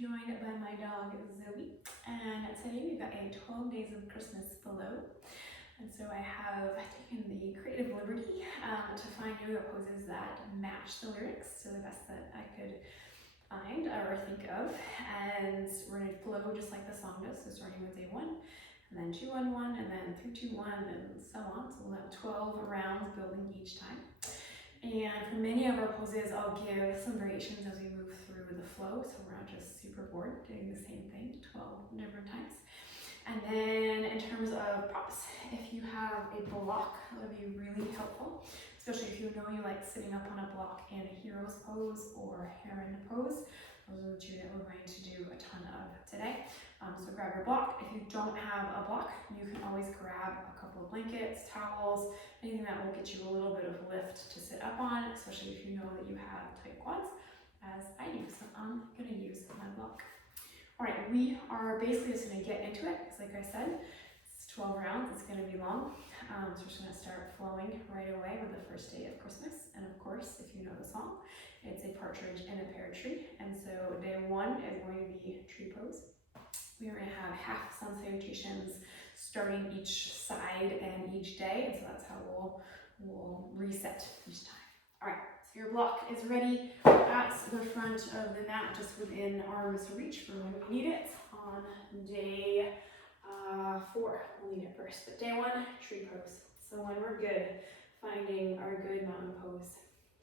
joined by my dog Zoe, and today we've got a 12 Days of Christmas flow. And so I have taken the creative liberty to find yoga poses that match the lyrics to the best that I could find or think of. And we're going to flow just like the song does, so starting with day 1, and then 2 1 1, and then 3 2 1, and so on. So we'll have 12 rounds building each time. And for many of our poses, I'll give some variations as we move through the flow, so we're not just super bored doing the same thing 12 different times. And then in terms of props, if you have a block, that would be really helpful, especially if you know you like sitting up on a block in a hero's pose or heron pose. Those are the two that we're going to do a ton of today. So grab your block. If you don't have a block, you can always grab a couple of blankets, towels, anything that will get you a little bit of lift to sit up on, especially if you know that you have tight quads, as I do. So I'm gonna use my block. All right, we are basically just gonna get into it, because like I said, it's 12 rounds, it's gonna be long. So we're just gonna start flowing right away with the first day of Christmas. And of course, if you know the song, it's a partridge in a pear tree. And so day 1 is going to be tree pose. We are gonna have half sun salutations starting each side and each day. And so that's how we'll reset each time. All right, so your block is ready at the front of the mat, just within arm's reach for when we need it. On day 4, we'll need it first. But day 1, tree pose. So when we're good, finding our good mountain pose.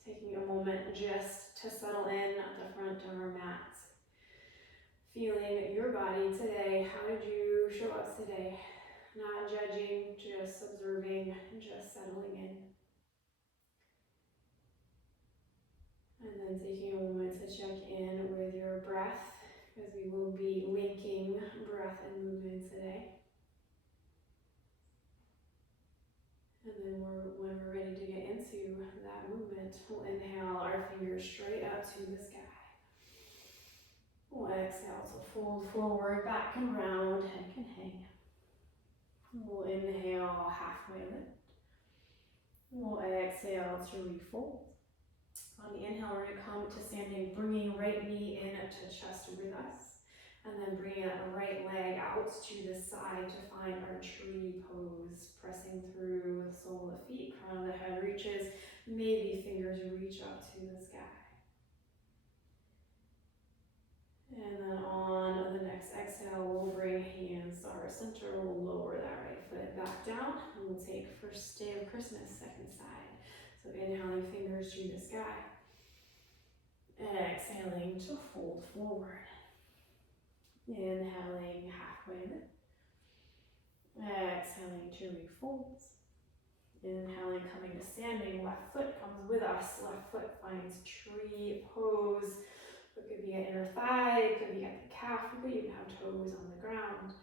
Taking a moment just to settle in at the front of our mat. Feeling your body today. How did you show up today? Not judging, just observing, just settling in. And then taking a moment to check in with your breath, because we will be linking breath and movement today. And then when we're ready to get into that movement, we'll inhale our fingers straight up to the sky. We'll exhale to fold forward, back and round, head can hang. We'll inhale, halfway lift. We'll exhale to refold. On the inhale, we're going to come to standing, bringing right knee in to chest with us. And then bringing that right leg out to the side to find our tree pose. Pressing through the sole of the feet, crown of the head reaches. Maybe fingers reach up to the sky. And then on the next exhale, we'll bring hands to our center. We'll lower that right foot back down. And we'll take first day of Christmas, second side. So inhaling, fingers to the sky. Exhaling to fold forward. Inhaling, halfway lift. Exhaling to refold. Inhaling, coming to standing. Left foot comes with us. Left foot finds tree pose. It could be at inner thigh, it could be at the calf, you could even have toes on the ground.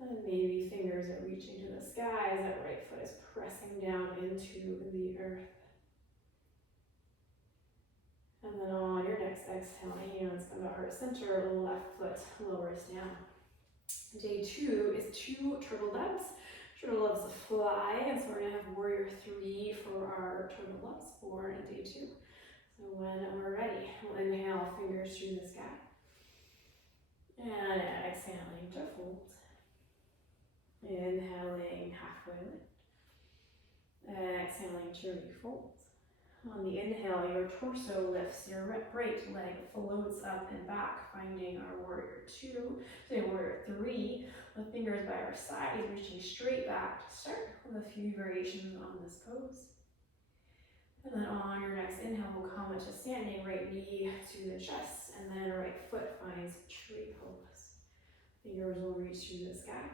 And maybe fingers are reaching to the sky as that right foot is pressing down into the earth. And then on your next exhale, hands come to heart center, left foot lowers down. Day 2 is 2 turtle doves. Turtle doves fly, and so we're gonna have warrior 3 for our turtle doves for day 2. So when we're ready, we'll inhale, fingers through the sky. And exhaling to fold. Inhaling, halfway lift. Exhaling to refold. On the inhale, your torso lifts, your right leg floats up and back, finding our warrior 2. So warrior 3, with fingers by our sides, reaching straight back to start with a few variations on this pose. And then on your next inhale, we'll come to standing, right knee to the chest, and then right foot finds tree pose. Fingers will reach to the sky.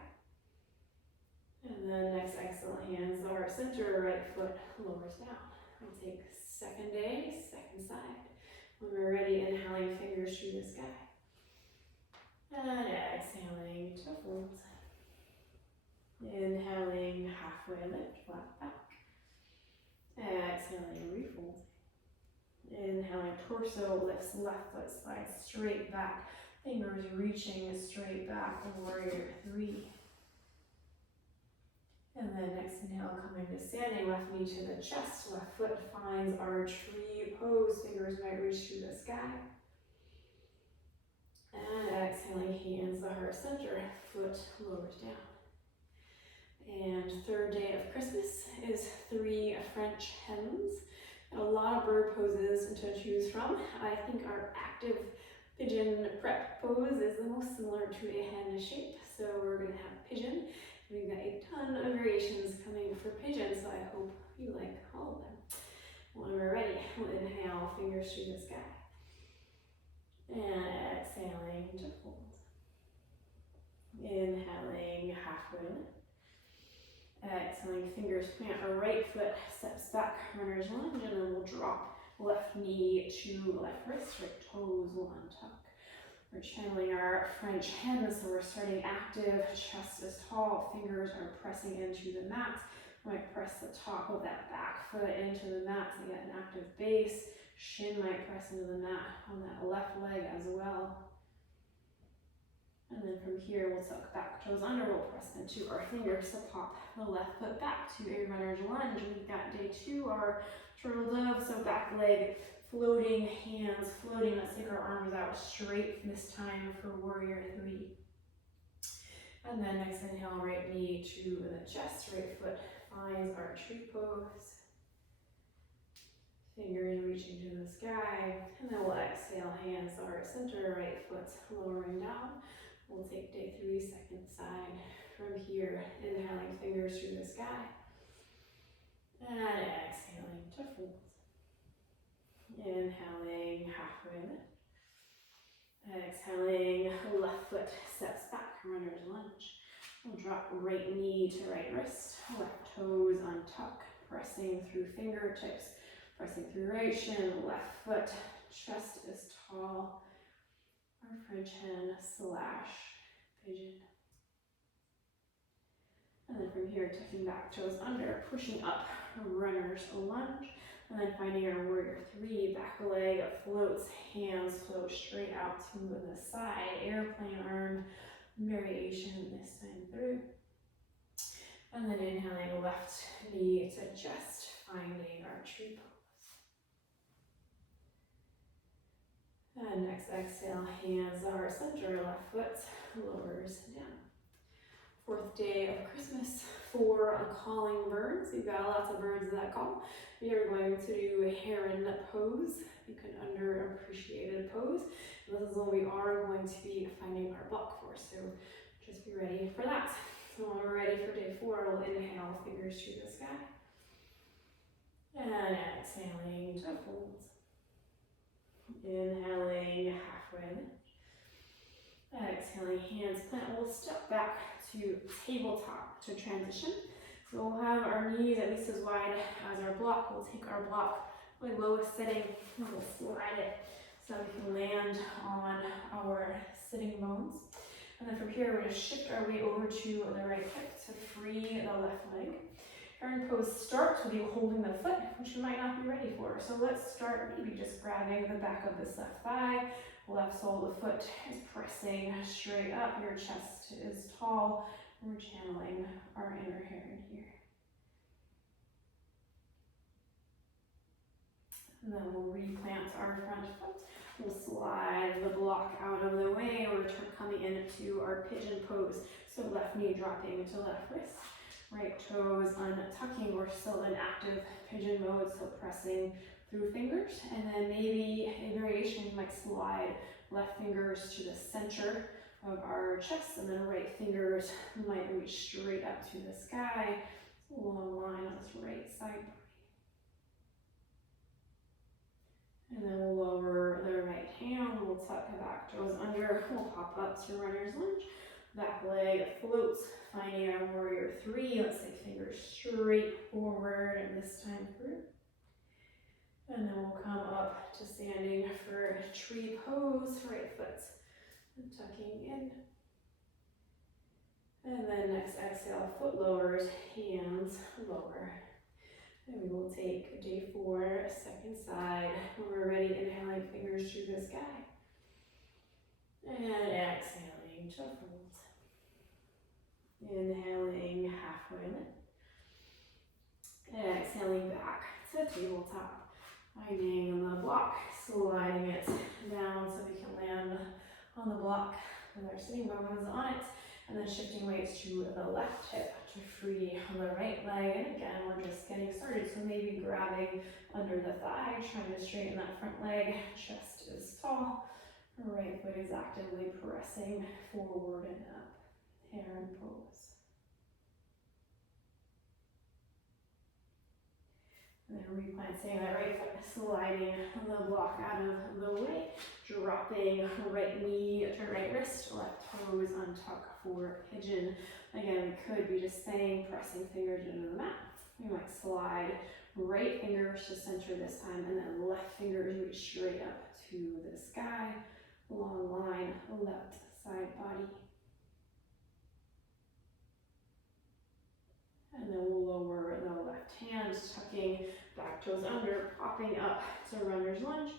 And then next exhale, hands are center, right foot lowers down. We'll take second day, second side. When we're ready, inhaling, fingers to the sky. And exhaling to fold. Inhaling, halfway lift, flat back. Exhaling, refold. Inhaling, torso lifts, left foot slides straight back. Fingers reaching straight back, warrior 3. And then next inhale, coming to standing, left knee to the chest, left foot finds our tree pose. Fingers might reach to the sky. And our center, foot lowers down. And third day of Christmas is 3 French hens. And a lot of bird poses to choose from. I think our active pigeon prep pose is the most similar to a hen shape. So we're going to have pigeon. We've got a ton of variations coming for pigeon, so I hope you like all of them. When we're ready, we'll inhale, fingers through the sky. And exhaling to fold. Inhaling, halfway lift. Exhaling, fingers plant our right foot, steps back, runner's lunge, and then we'll drop left knee to left wrist, right toes will untuck. We're channeling our French hen, so we're starting active, chest is tall, fingers are pressing into the mat. We might press the top of that back foot into the mat to get an active base. Shin might press into the mat on that left leg as well. And then from here, we'll tuck back toes under, we'll press into our fingers to pop the left foot back to a runner's lunge. We've got day 2, our turtle dove, so back leg floating, hands floating. Let's take our arms out straight this time for warrior 3. And then next inhale, right knee to the chest, right foot finds our tree pose. Fingers reaching to the sky. And then we'll exhale, hands to our center, right foot lowering down. We'll take day 3, second side. From here, inhaling, fingers through the sky. And exhaling to fold. Inhaling, halfway lift. Exhaling, left foot steps back, runner's lunge. We'll drop right knee to right wrist, left toes untuck, pressing through fingertips, pressing through right shin, left foot, chest is tall. Our French hen / pigeon. And then from here, tucking back toes under, pushing up, runner's lunge. And then finding our warrior 3, back leg floats, hands float straight out to the side, airplane arm variation this time through. And then inhaling, left knee to chest, finding our tree pose. And next exhale, hands are center, left foot lowers down. 4th day of Christmas for calling birds. You've got lots of birds that call. You're going to do a heron pose, I think an underappreciated pose. And this is what we are going to be finding our block for, so just be ready for that. So when we're ready for day 4, we'll inhale, fingers through the sky. And exhaling to fold. Inhaling, halfway lift. Exhaling, hands plant. We'll step back to tabletop to transition. So we'll have our knees at least as wide as our block. We'll take our block, my lowest setting, and we'll slide it so we can land on our sitting bones. And then from here, we're going to shift our weight over to the right hip to free the left leg. Heron pose starts with you holding the foot, which you might not be ready for. So let's start maybe just grabbing the back of this left thigh. Left sole of the foot is pressing straight up. Your chest is tall. We're channeling our inner heron here. And then we'll replant our front foot. We'll slide the block out of the way. We're coming into our pigeon pose. So left knee dropping to left wrist. Right toes untucking. We're still in active pigeon mode, so pressing through fingers. And then maybe a variation, we might slide left fingers to the center of our chest, and then right fingers might reach straight up to the sky. It's a long line on this right side. And then we'll lower the right hand, we'll tuck the back toes under, we'll pop up to runner's lunge. Back leg floats, finding our warrior 3. Let's take fingers straight forward and this time through. And then we'll come up to standing for tree pose, right foot and tucking in. And then next exhale, foot lowers, hands lower. And we will take day 4, second side. When we're ready, inhaling, fingers through the sky. And exhaling to fold. Inhaling, halfway lift. Exhaling back to tabletop. Finding the block, sliding it down so we can land on the block with our sitting bones on it, and then shifting weights to the left hip to free the right leg. And again, we're just getting started, so maybe grabbing under the thigh, trying to straighten that front leg. Chest is tall, right foot is actively pressing forward and up. Heron pose. And then replanting that right foot, sliding the block out of the way, dropping right knee to right wrist, left toes untuck for pigeon. Again, we could be just staying, pressing fingers into the mat. We might slide right fingers to center this time, and then left fingers reach straight up to the sky. Long line, left side body. And then we'll lower the left hand, tucking back toes under, popping up to runner's lunge.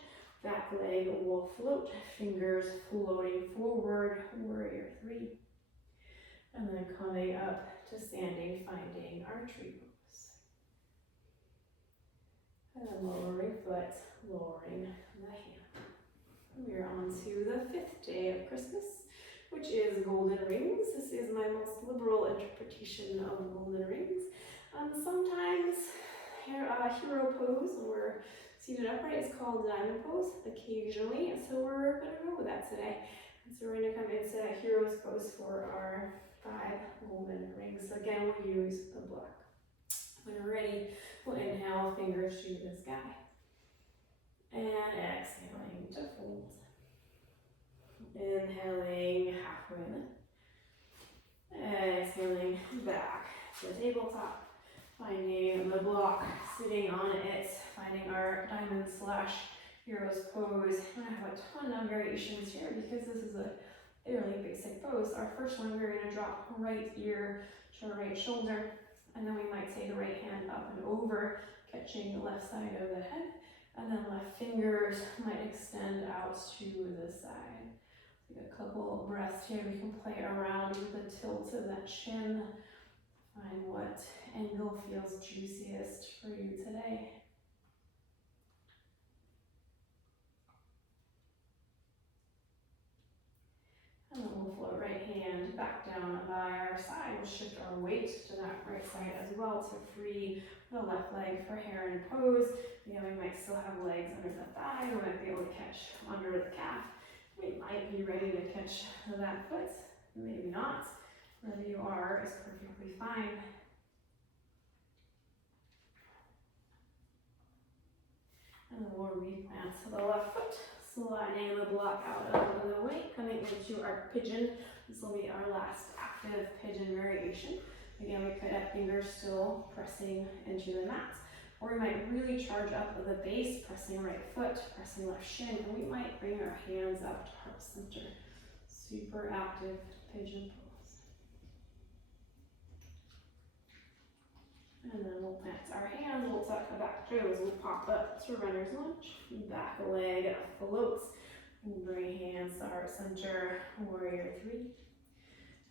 Back leg will float, fingers floating forward, warrior three. And then coming up to standing, finding our tree pose. And then lowering foot, lowering the hand. We are on to the 5th day of Christmas, which is golden rings. This is my most liberal interpretation of golden rings. Sometimes hero pose, when we're seated upright, is called diamond pose occasionally, so we're going to go with that today. And so we're going to come into hero's pose for our 5 golden rings. So again, we'll use the block. When we're ready, we'll inhale, fingers to the sky. And exhaling to fold. Inhaling, halfway lift. Exhaling back to the tabletop. Finding the block, sitting on it, finding our diamond / hero's pose. I have a ton of variations here because this is a fairly basic pose. Our first one, we're going to drop right ear to right shoulder, and then we might take the right hand up and over, catching the left side of the head, and then left fingers might extend out to the side. Take a couple breaths here. We can play around with the tilt of that chin. Find what angle feels juiciest for you today. And then we'll float right hand back down by our side. We'll shift our weight to that right side as well to free the left leg for heron pose. Again, we might still have legs under the thigh. We might be able to catch under the calf. We might be ready to catch that foot. Maybe not. Wherever you are is perfectly fine. And then we'll replant to the left foot, sliding the block out of the way, coming into our pigeon. This will be our last active pigeon variation. Again, we could have fingers still pressing into the mat, or we might really charge up at the base, pressing right foot, pressing left shin, and we might bring our hands up to heart center. Super active pigeon pose. And then we'll plant our hands, we'll tuck the back toes, we'll pop up to runner's lunge, back leg floats, we'll bring hands to heart center, warrior three,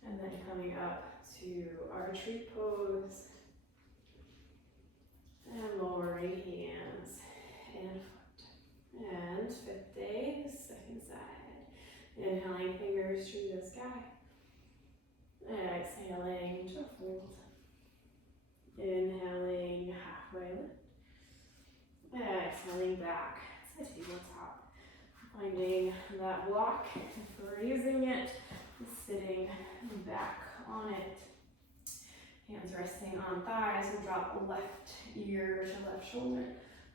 and then coming up to our tree pose, and lowering hands and foot. And 5th day, the second side. Inhaling, fingers to the sky. Exhaling to fold. Inhaling, halfway lift. Exhaling back to tabletop. Finding that block, if we're using it, sitting back on it. Hands resting on thighs, and drop left ear to left shoulder.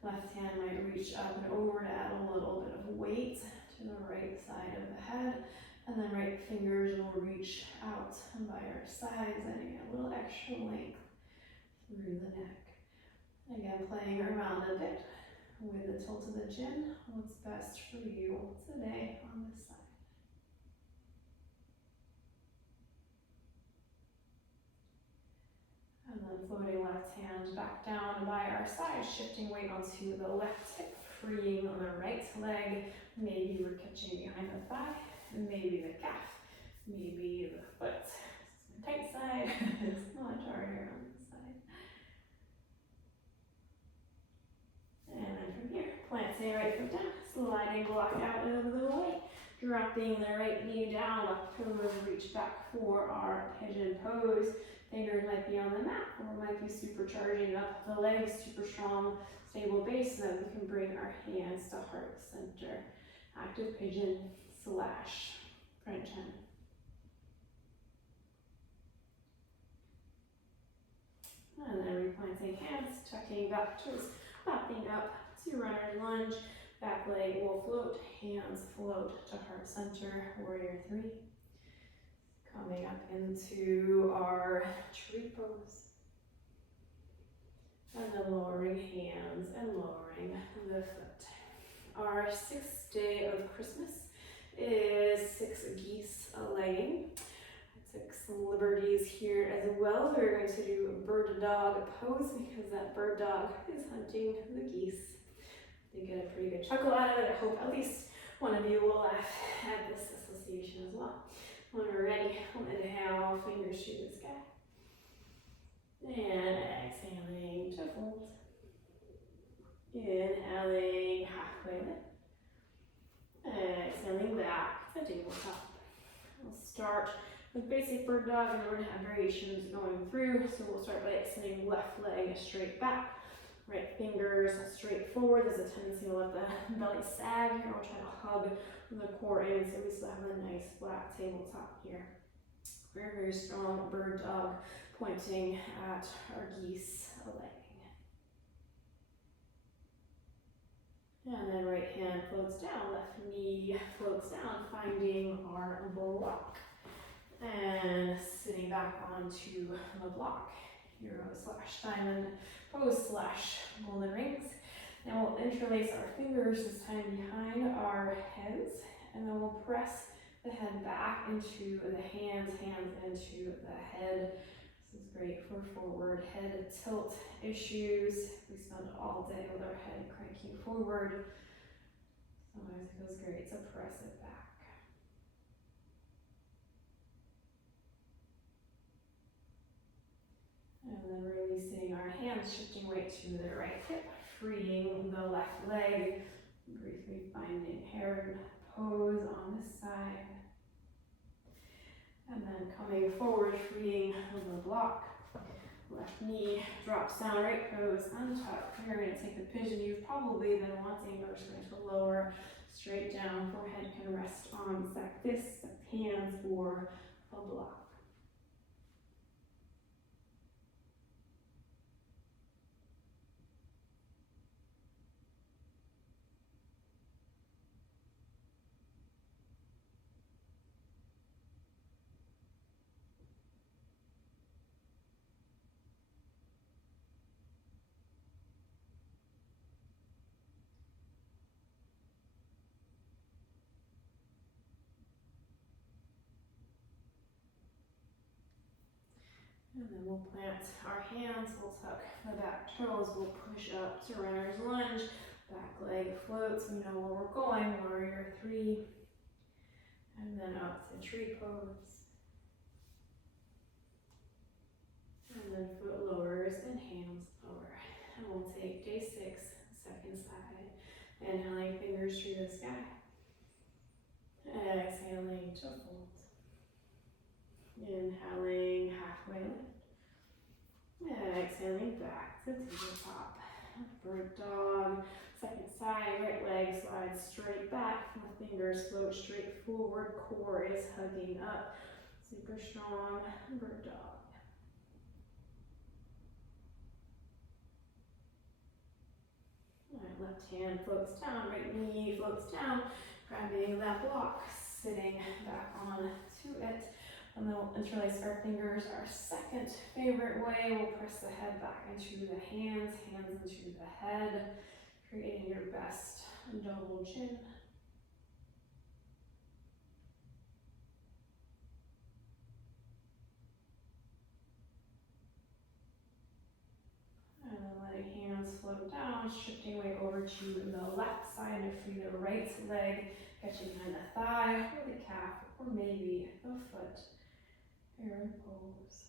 Left hand might reach up and over to add a little bit of weight to the right side of the head. And then right fingers will reach out by our sides, adding a little extra length through the neck. Again, playing around a bit with the tilt of the chin. What's best for you today on this side? And then floating left hand back down by our side, shifting weight onto the left hip, freeing on the right leg. Maybe we're catching behind the thigh, maybe the calf, maybe the foot. This is my tight side, it's much harder on this side. And then from here, planting right foot down, sliding block out of the way, dropping the right knee down, left toes reach back for our pigeon pose. Fingers might be on the mat, or might be supercharging up the legs, super strong, stable base, so that we can bring our hands to heart center. Active pigeon slash French hen. And then replanting hands, tucking back toes, popping up to runner's lunge. Back leg will float, hands float to heart center, warrior three. Coming up into our tree pose. And then lowering hands and lowering the foot. Our 6th day of Christmas is 6 geese a-laying. I took some liberties here as well. We're going to do a bird dog pose because that bird dog is hunting the geese. You get a pretty good chuckle out of it. I hope at least one of you will laugh at this association as well. When we're ready, we'll inhale, fingers to the sky. And exhaling to fold. Inhaling, halfway lift. Exhaling back to tabletop. We'll start with basic bird dog, and we're going to have variations going through. So we'll start by extending left leg straight back. Right fingers straight forward. There's a tendency to let the belly sag here. We'll try to hug the core in so we still have a nice flat tabletop here. Very, very strong bird dog pointing at our geese a-laying. And then right hand floats down, left knee floats down, finding our block. And sitting back onto the block. Hero slash diamond pose slash golden rings. Then we'll interlace our fingers this time behind our heads, and then we'll press the head back into the hands, hands into the head. This is great for forward head tilt issues. We spend all day with our head cranking forward. Sometimes it feels great to press it back. And then releasing our hands, shifting weight to the right hip, freeing the left leg. Briefly finding heron pose on this side. And then coming forward, freeing the block. Left knee drops down, right toes untucked. We're going to take the pigeon you've probably been wanting. We're just going to lower straight down. Forehead can rest on sack fists, hands, or a block. And then we'll plant our hands, we'll tuck the back toes, we'll push up to runner's lunge, back leg floats, we know where we're going, warrior three, and then up to tree pose. And then foot lowers and hands lower. And we'll take day 6, second side, inhaling fingers to the sky, exhaling to fold. Inhaling, halfway lift. Exhaling back to tabletop. Bird dog, second side, right leg slides straight back. The fingers float straight forward. Core is hugging up. Super strong bird dog. All right, left hand floats down, right knee floats down. Grabbing that block, sitting back on to it. And then we'll interlace our fingers. Our second favorite way, we'll press the head back into the hands, hands into the head, creating your best double chin. And then letting hands float down, shifting weight over to the left side to free the right leg, catching behind the thigh, or the calf, or maybe the foot. Heron pose.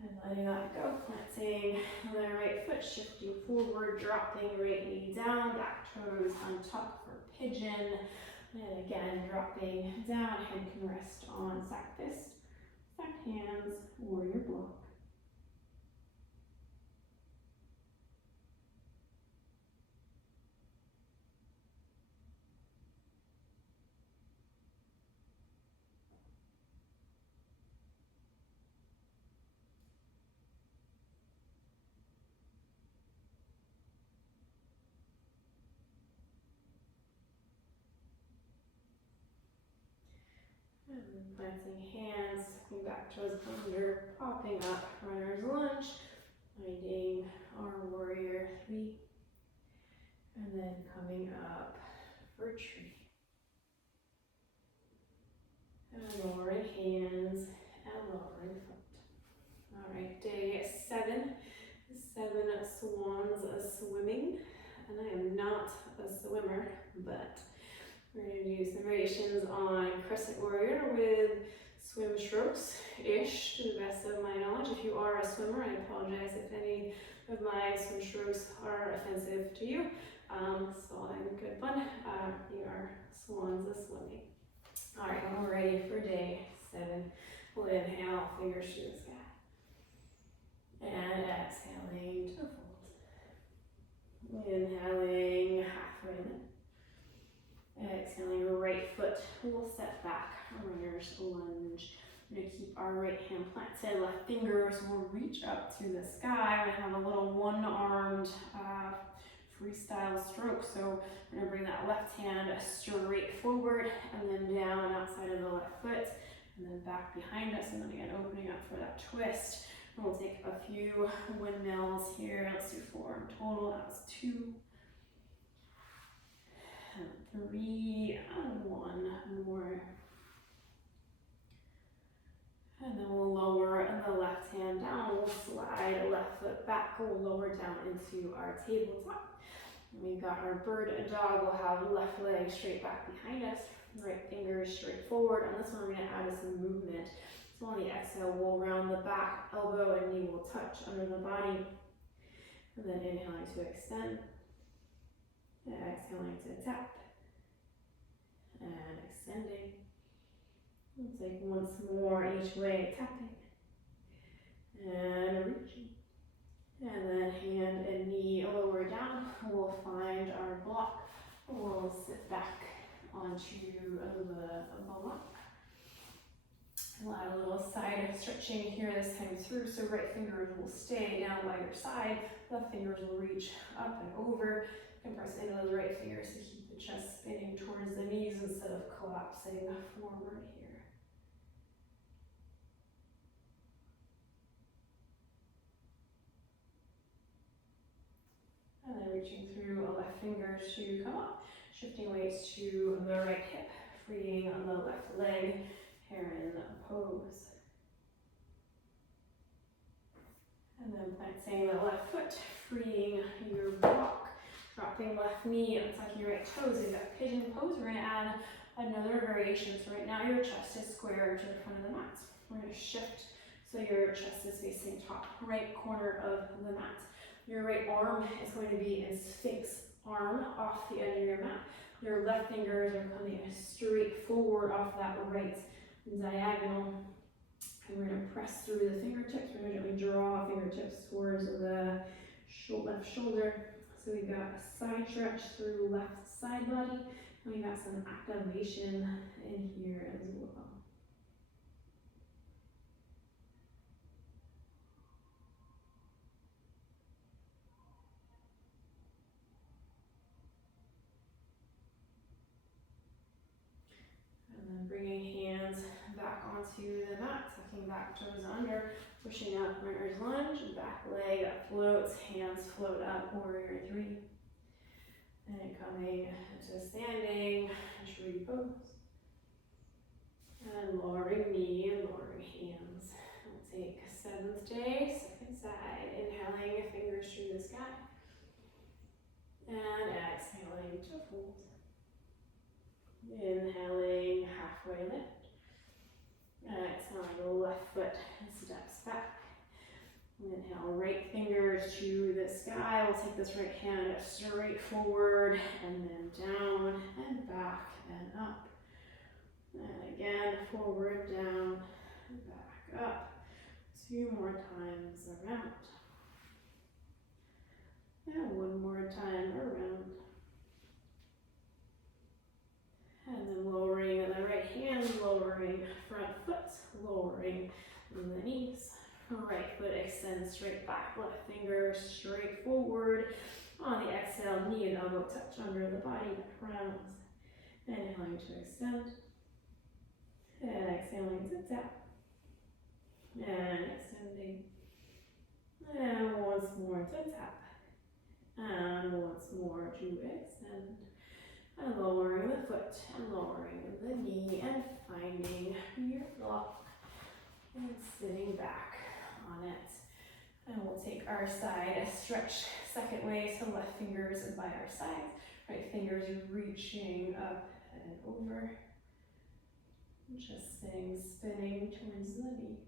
And letting that go, planting the right foot, shifting forward, dropping right knee down, back toes untucked for pigeon. And again, dropping down, head can rest on stacked fist, stacked hands, warrior block. And then planting hands, coming back toes under, popping up, runner's lunge, finding our warrior 3, and then coming up for tree. And lowering hands and lowering foot. All right, day 7, 7 swans swimming, and I am not a swimmer, but we're going to do some variations on crescent warrior with swim strokes-ish, to the best of my knowledge. If you are a swimmer, I apologize if any of my swim strokes are offensive to you. It's all in good fun. We are swans swimming. All right, we're ready for day 7. We'll inhale, fingers to the sky. And exhaling to fold. Inhaling, halfway lift. Exhaling, right foot will step back, runner's lunge. We're going to keep our right hand planted, left fingers will reach up to the sky. We're going to have a little one-armed freestyle stroke. So we're going to bring that left hand straight forward and then down outside of the left foot and then back behind us, and then again opening up for that twist. And we'll take a few windmills here. Let's do 4 in total. That was 2 and 3 and 1 more. And then we'll lower the left hand down. We'll slide left foot back. We'll lower down into our tabletop. We've got our bird dog. We'll have left leg straight back behind us, right fingers straight forward. On this one, we're going to add some movement. So on the exhale, we'll round the back, elbow and knee will touch under the body. And then inhaling to extend. And exhaling to tap. And extending. We'll take once more each way, tapping. And reaching. And then hand and knee lower down. We'll find our block. We'll sit back onto the block. We'll add a little side stretching here this time through. So right fingers will stay down by your side. Left fingers will reach up and over. You can press into those right fingers to keep the chest spinning towards the knees instead of collapsing forward here. And then reaching through left fingers to come up, shifting weights to the right hip, freeing the left leg, heron pose. And then planting the left foot, freeing your block, dropping left knee and tucking your right toes. We've got pigeon pose. We're going to add another variation. So right now your chest is square to the front of the mat. We're going to shift so your chest is facing top right corner of the mat. Your right arm is going to be in Sphinx arm off the edge of your mat. Your left fingers are coming straight forward off that right diagonal. And we're going to press through the fingertips. We're going to gently draw fingertips towards the left shoulder. So we've got a side stretch through left side body. And we've got some activation in here as well. Bringing hands back onto the mat, tucking back toes under, pushing up, runner's lunge, back leg floats, hands float up, warrior 3. And coming to standing, tree pose. And lowering knee and lowering hands. We'll take 7th day, 2nd side, inhaling fingers through the sky. And exhaling to fold. Inhaling, halfway lift. Exhaling, the left foot steps back. Inhale, right fingers to the sky. We'll take this right hand straight forward and then down and back and up. And again, forward, down, and back up. 2 more times around. And 1 more time around. And then lowering the right hand, lowering front foot, lowering the knees. Right foot extends straight back, left finger straight forward. On the exhale, knee and elbow touch under the body, back round. Inhaling to extend. And exhaling to tap. And extending. And once more to tap. And once more to extend. And lowering the foot and lowering the knee and finding your block and sitting back on it. And we'll take our side stretch second way, so left fingers by our sides, right fingers reaching up and over. Just spinning towards the knees.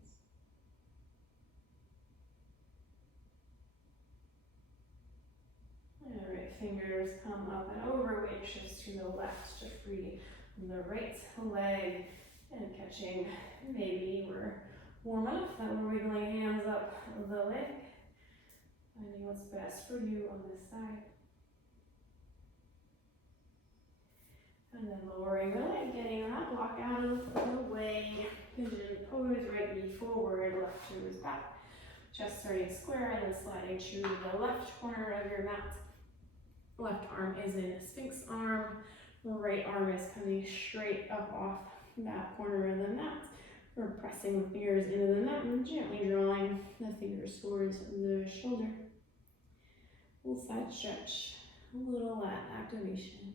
And right fingers come up and over, weight shifts to the left to free the right leg, and catching, maybe we're warm enough that we're wiggling hands up the leg, finding what's best for you on this side. And then lowering the leg, getting that block out of the way. Pigeon pose, right knee forward, left toes back. Chest starting square and then sliding to the left corner of your mat. Left arm is in Sphinx arm. Right arm is coming straight up off that corner of the mat. We're pressing the fingers into the mat and gently drawing the fingers towards the shoulder. Little side stretch, a little lat activation.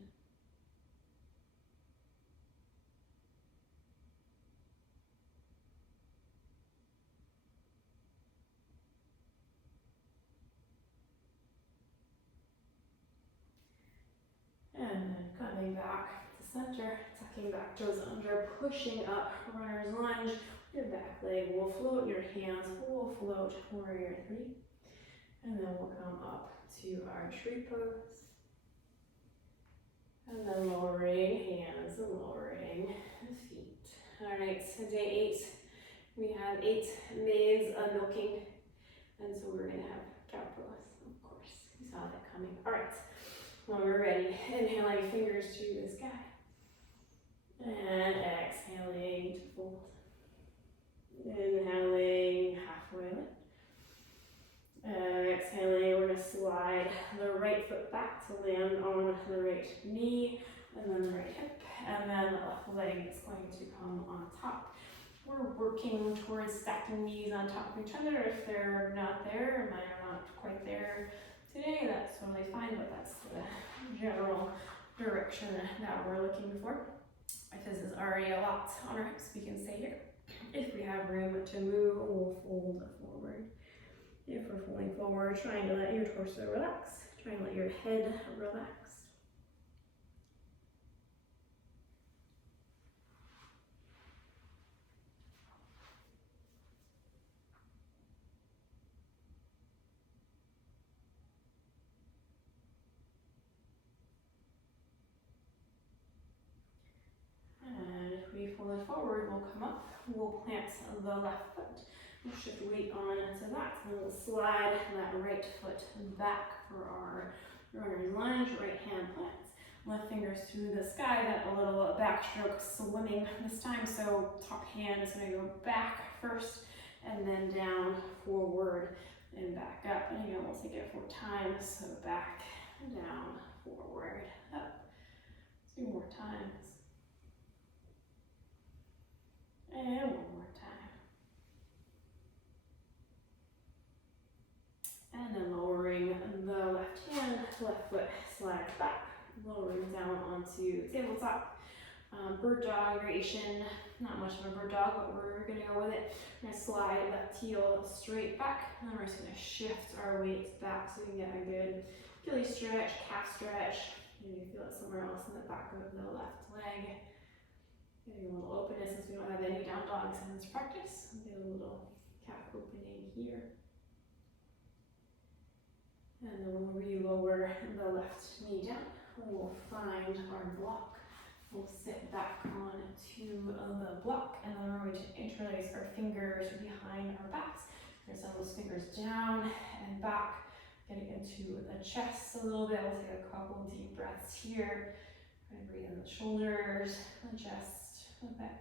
And then coming back to center, tucking back toes under, pushing up, runner's lunge. Your back leg will float, your hands will float, warrior 3. And then we'll come up to our tree pose. And then lowering hands and lowering feet. All right, so day 8, we have 8 days of milking. And so we're gonna have cow pose, of course. You saw that coming. All right. When we're ready, inhaling fingers to the sky. And exhaling to fold. Inhaling, halfway lift. Exhaling, we're going to slide the right foot back to land on the right knee, and then the right hip, and then the left leg is going to come on top. We're working towards stacking knees on top of each other. If they're not there, and mine are not quite there today, that's totally fine, but that's the general direction that we're looking for. If this is already a lot on our hips, we can stay here. If we have room to move, we'll fold forward. If we're folding forward, trying to let your torso relax, trying to let your head relax. And if we fold it forward, we'll come up, we'll plant the left foot. We'll shift weight on to that, and we'll slide that right foot back for our runner's lunge, right hand plants. Left fingers to the sky, that a little backstroke swimming this time, so top hand is going to go back first, and then down, forward, and back up. And again, we'll take it 4 times, so back, down, forward, up. 2 more times. And 1 more time. And then lowering the left hand, left foot slides back, lowering down onto the tabletop. Bird dog variation, not much of a bird dog, but we're gonna go with it. We're gonna slide left heel straight back, and then we're just gonna shift our weight back so we can get a good Achilles stretch, calf stretch. Maybe feel it somewhere else in the back of the left leg. Getting a little openness since we don't have any down dogs in this practice. Get a little calf opening here. we'll re-lower the left knee down. We'll find our block. We'll sit back on to the block, and then we're going to interlace our fingers behind our backs. We're going to send those fingers down and back, getting into the chest a little bit. We'll take a couple deep breaths here. We're going to breathe in the shoulders, the chest, the backs.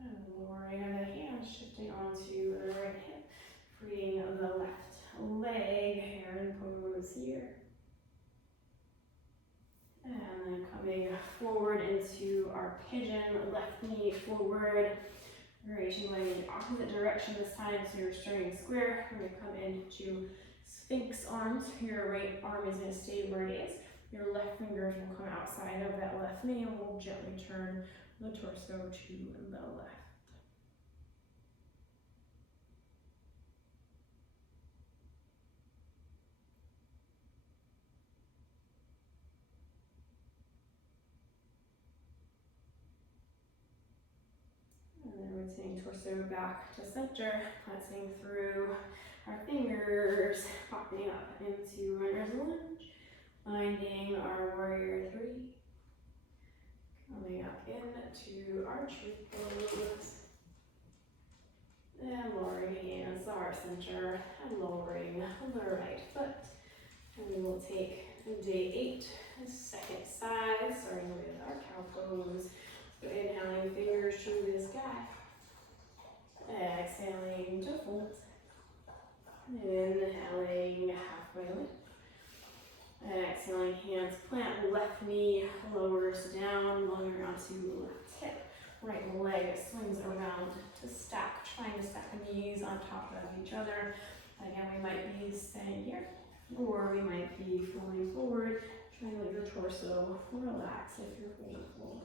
And lowering the hands, shifting onto the right hip, freeing the left leg, heron pose here. And then coming forward into our pigeon, left knee forward, reaching leg in the opposite direction this time, so you're starting square. We're going to come into Sphinx arms. Your right arm is going to stay where it is. Your left fingers will come outside of that left knee, and we'll gently turn the torso to the left. And then rotating torso back to center, pressing through our fingers, popping up into runner's lunge, finding our warrior three, coming up into our tree pose, and lowering hands to heart center, and lowering the right foot. And we will take day 8, second side, starting with our cow pose. So inhaling fingers to the sky, exhaling to fold, inhaling halfway lift, exhaling hands plant, left knee lowers down, longer onto left hip, right leg swings around to stack, trying to stack the knees on top of each other. Again, we might be staying here, or we might be falling forward, trying to let your torso relax if you're falling forward.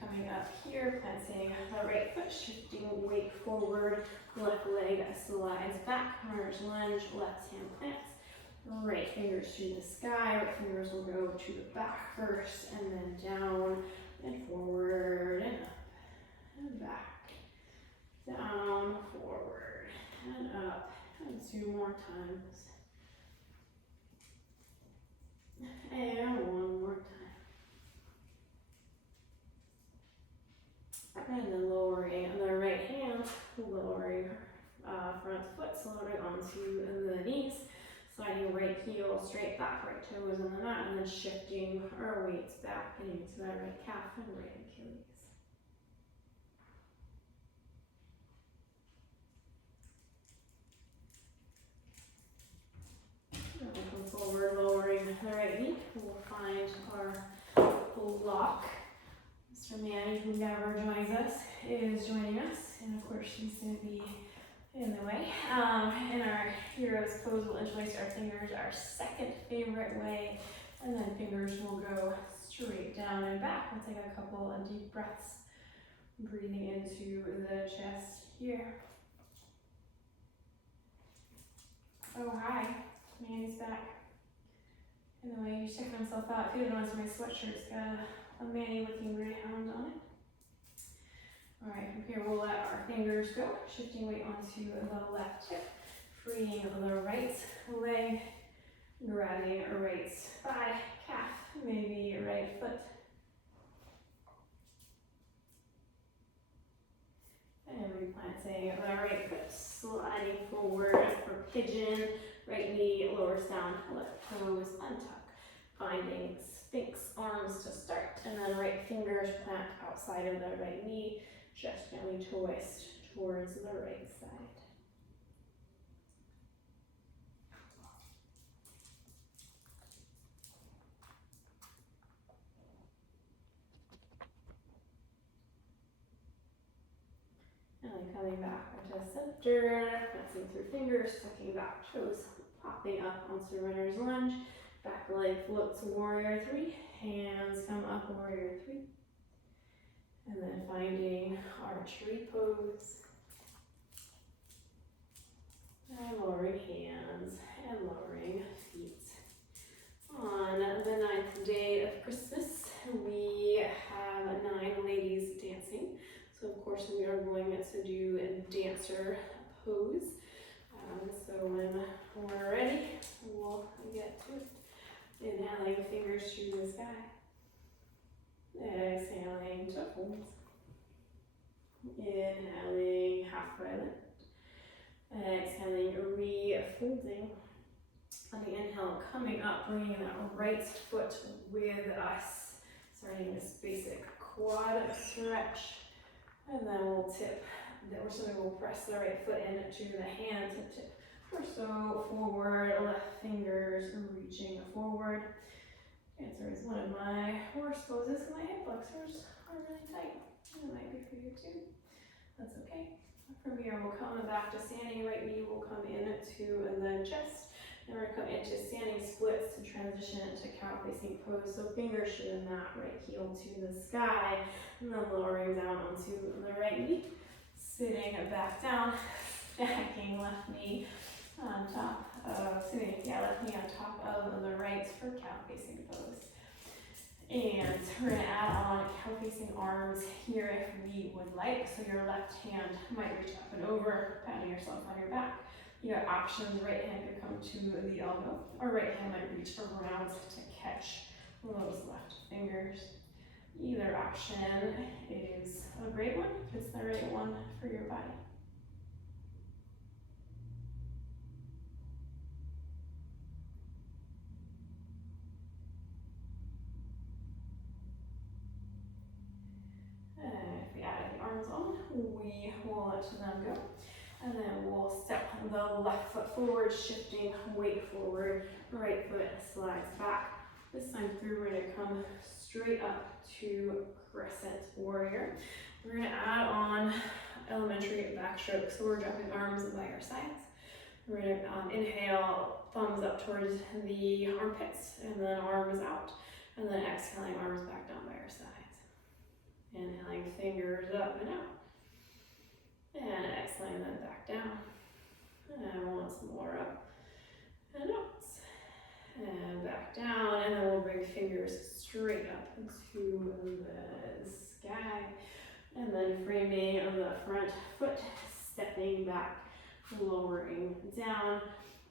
Coming up here, planting the right foot, shifting weight forward, left leg slides back, runner's lunge, left hand plants, right fingers to the sky, right fingers will go to the back first, and then down and forward and up and back, down, forward and up, and 2 more times, and 1 more time. And then lowering the right hand, lowering front foot, slowing onto the knees, sliding right heel straight back, right toe is on the mat, and then shifting our weights back, getting to that right calf and right Achilles. And we'll come forward, lowering the right knee. We'll find our block. Mr. Manny, who never joins us, is joining us, and of course she's going to be in the way. In our hero's pose, we'll interlace our fingers, our second favorite way, and then fingers will go straight down and back. We'll take a couple of deep breaths, breathing into the chest here. Oh, hi, Manny's back. In the way, he's checking himself out. If you didn't notice, my sweatshirt's got a Manny looking greyhound on it. Alright, from here we'll let our fingers go, shifting weight onto the left hip, freeing the right leg, grabbing a right thigh, calf, maybe right foot. And replanting the right foot, sliding forward for pigeon, right knee lowers down, left toes untuck, finding Sphinx arms to start, and then right fingers plant outside of the right knee, just gently twist towards the right side. And then coming back into center, lifter, pressing through fingers, tucking back toes, popping up onto runner's lunge, back leg floats warrior three, hands come up warrior three, and then finding our tree pose, and lowering hands and lowering feet. On the 9th day of Christmas, we have 9 ladies dancing. So of course we are going to do a dancer pose. So when we're ready, we'll get to it. Inhaling, fingers to the sky. Exhaling to fold. Inhaling, half lift. Exhaling, refolding. On the inhale, coming up, bringing that right foot with us. Starting this basic quad stretch. And then we'll tip, we'll press the right foot into the hand to tip. Torso forward, left fingers reaching forward. Dancer is one of my worst poses. My hip flexors are really tight. It might be for you too. That's okay. From here, we'll come back to standing. Right knee will come into the chest. Then we're going to come into standing splits to transition into cow facing pose. So fingers to the mat, right heel to the sky, and then lowering down onto the right knee. Sitting back down, stacking left knee on top of, left knee on top of the right for cow facing pose. And we're going to add on cow facing arms here if we would like. So your left hand might reach up and over, patting yourself on your back. You got options, right hand could come to the elbow, or right hand might reach around to catch those left fingers. Either option is a great one if it's the right one for your body. If we add the arms on, we will let them go. And then we'll step the left foot forward, shifting weight forward, right foot slides back. This time through, we're gonna come straight up to crescent warrior. We're gonna add on elementary backstroke. So we're dropping arms by our sides. We're gonna inhale, thumbs up towards the armpits, and then arms out. And then exhaling, arms back down by our sides. Inhaling, fingers up and out. And exhaling, then back down. And once more up and out. And back down. And then we'll bring fingers straight up into the sky. And then framing the front foot, stepping back, lowering down.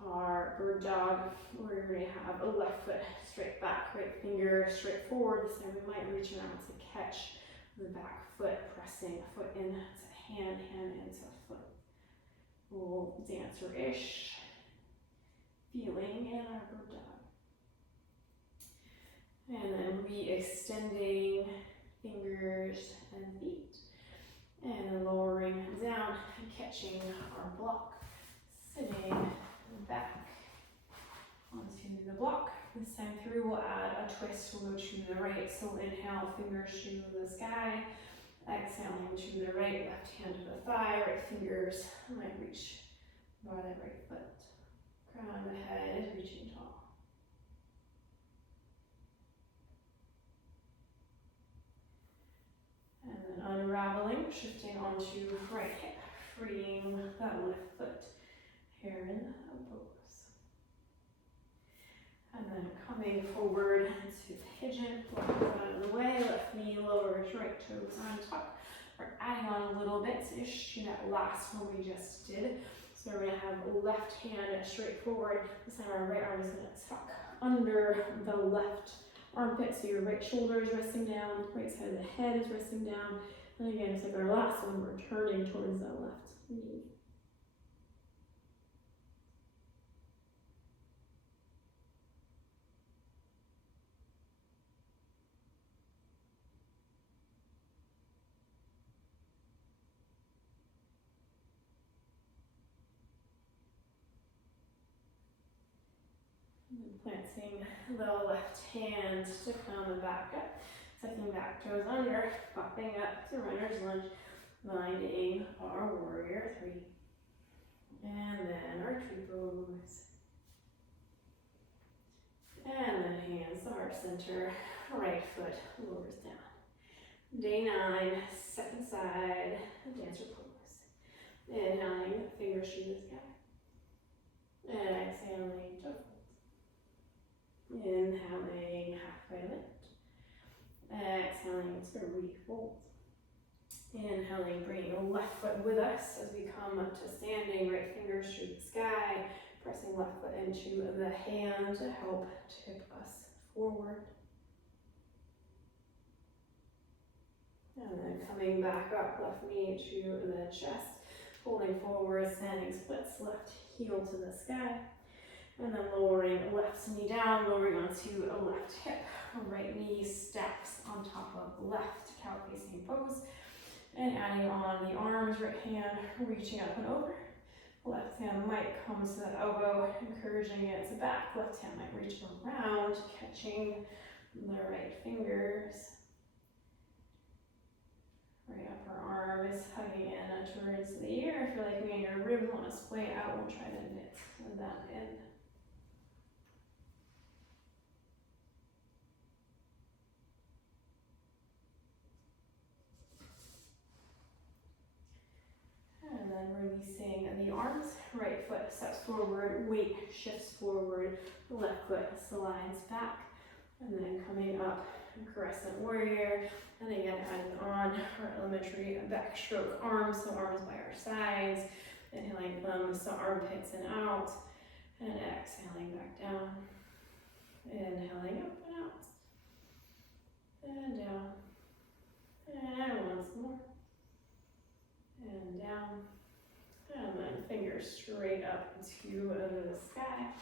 Our bird dog, we're going to have a left foot straight back, right finger straight forward. This time we might reach around to catch the back foot, pressing foot into hand, hand into foot. Little dancer-ish feeling in our bird dog. And then re-extending fingers and feet. And lowering down and catching our block. Sitting back onto the block. This time through, we'll add a twist. We'll go to the right. So inhale, fingers to the sky. Exhaling to the right, left hand to the thigh, right fingers might reach by the right foot. Crown of the head is reaching tall. And then unraveling, shifting onto right hip, freeing that left foot, heron pose. And then coming forward to pigeon, left foot out of the way, left knee lowers, right toes on top. We're adding on a little bit-ish to that last one we just did. So we're gonna have left hand straight forward. This time our right arm is gonna tuck under the left armpit, so your right shoulder is resting down, right side of the head is resting down. And again, it's like our last one, we're turning towards that left knee. Planting the left hand to come back up, tucking back toes under, popping up to runner's lunge, finding our warrior three. And then our tree pose. And then hands to heart center. Right foot lowers down. Day 9, second side, dancer pose. Inhaling, fingers to the sky. And exhaling, toe fold. Inhaling, halfway lift. Exhaling, three fold. Inhaling, bring your left foot with us as we come up to standing, right fingers to the sky, pressing left foot into the hand to help tip us forward. And then coming back up, left knee to the chest, holding forward, standing splits, left heel to the sky. And then lowering left knee down, lowering onto a left hip, right knee stacks on top of left cow facing pose. And adding on the arms, right hand reaching up and over. Left hand might come to the elbow, encouraging it to back. Left hand might reach around, catching the right fingers. Right upper arm is hugging in towards the ear. If you're like me and your ribs want to splay out, we'll try to knit them in. And then releasing the arms, right foot steps forward, weight shifts forward, left foot slides back, and then coming up, crescent warrior, and again adding on our elementary backstroke arms, so arms by our sides, inhaling thumbs to armpits and out, and exhaling back down, inhaling up and out, and down, and once more. And down, and then fingers straight up to the sky.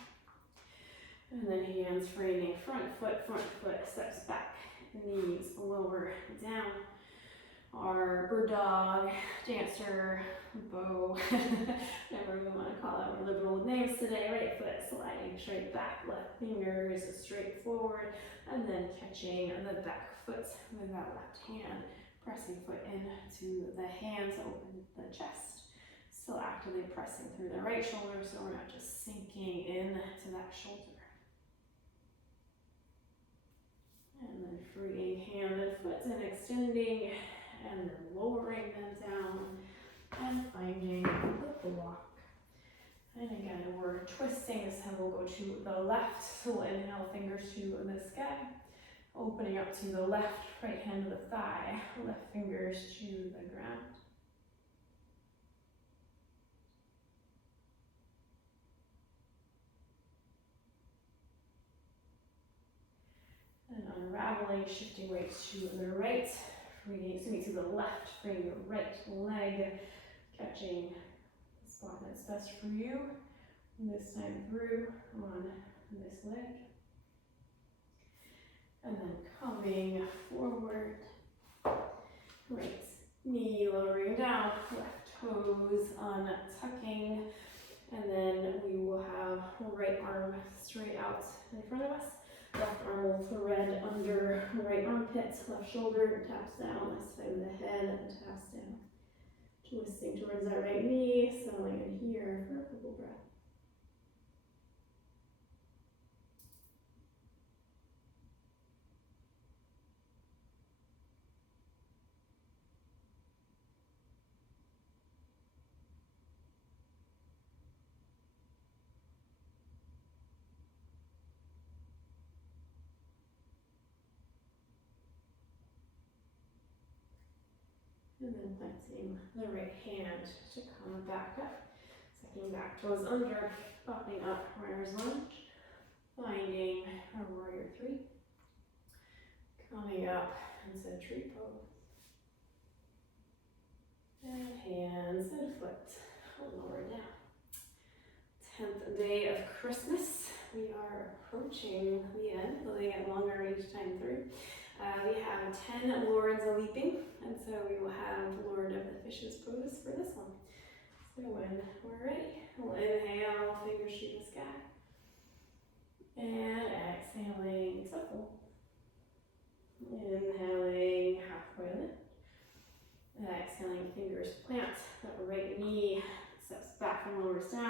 And then hands framing front foot steps back, knees lower down. Our bird dog, dancer, bow, whatever we want to call it, we're liberal with names today. Right foot sliding straight back, left fingers straight forward, and then catching the back foot with that left hand. Pressing foot into the hand to open the chest. Still actively pressing through the right shoulder so we're not just sinking in to that shoulder. And then freeing hand and foot and extending and then lowering them down and finding the block. And again, we're twisting this time. We'll go to the left, so we'll inhale, fingers to the sky. Opening up to the left, right hand to the thigh, left fingers to the ground. And unraveling, shifting weights to the right, to the left, bring your right leg, catching the spot that's best for you. This time through on this leg. And then coming forward, right knee lowering down, left toes untucking, and then we will have right arm straight out in front of us. Left arm will thread under right armpit, left shoulder taps down, left side of the head and taps down. Twisting towards that right knee, settling in here for a couple breaths. And then planting the right hand to come back up. Second back toes under, popping up, runner's lunge. Finding a warrior 3. Coming up into tree pose. And hands and foot lower down. 10th day of Christmas. We are approaching the end, though they get longer each time through. We have 10 Lords a leaping, and so we will have Lord of the Fishes pose for this one. So when we're ready, we'll inhale, fingers to the sky. And exhaling to fold. Inhaling, halfway lift. Exhaling, fingers plant, that right knee steps back and lowers down.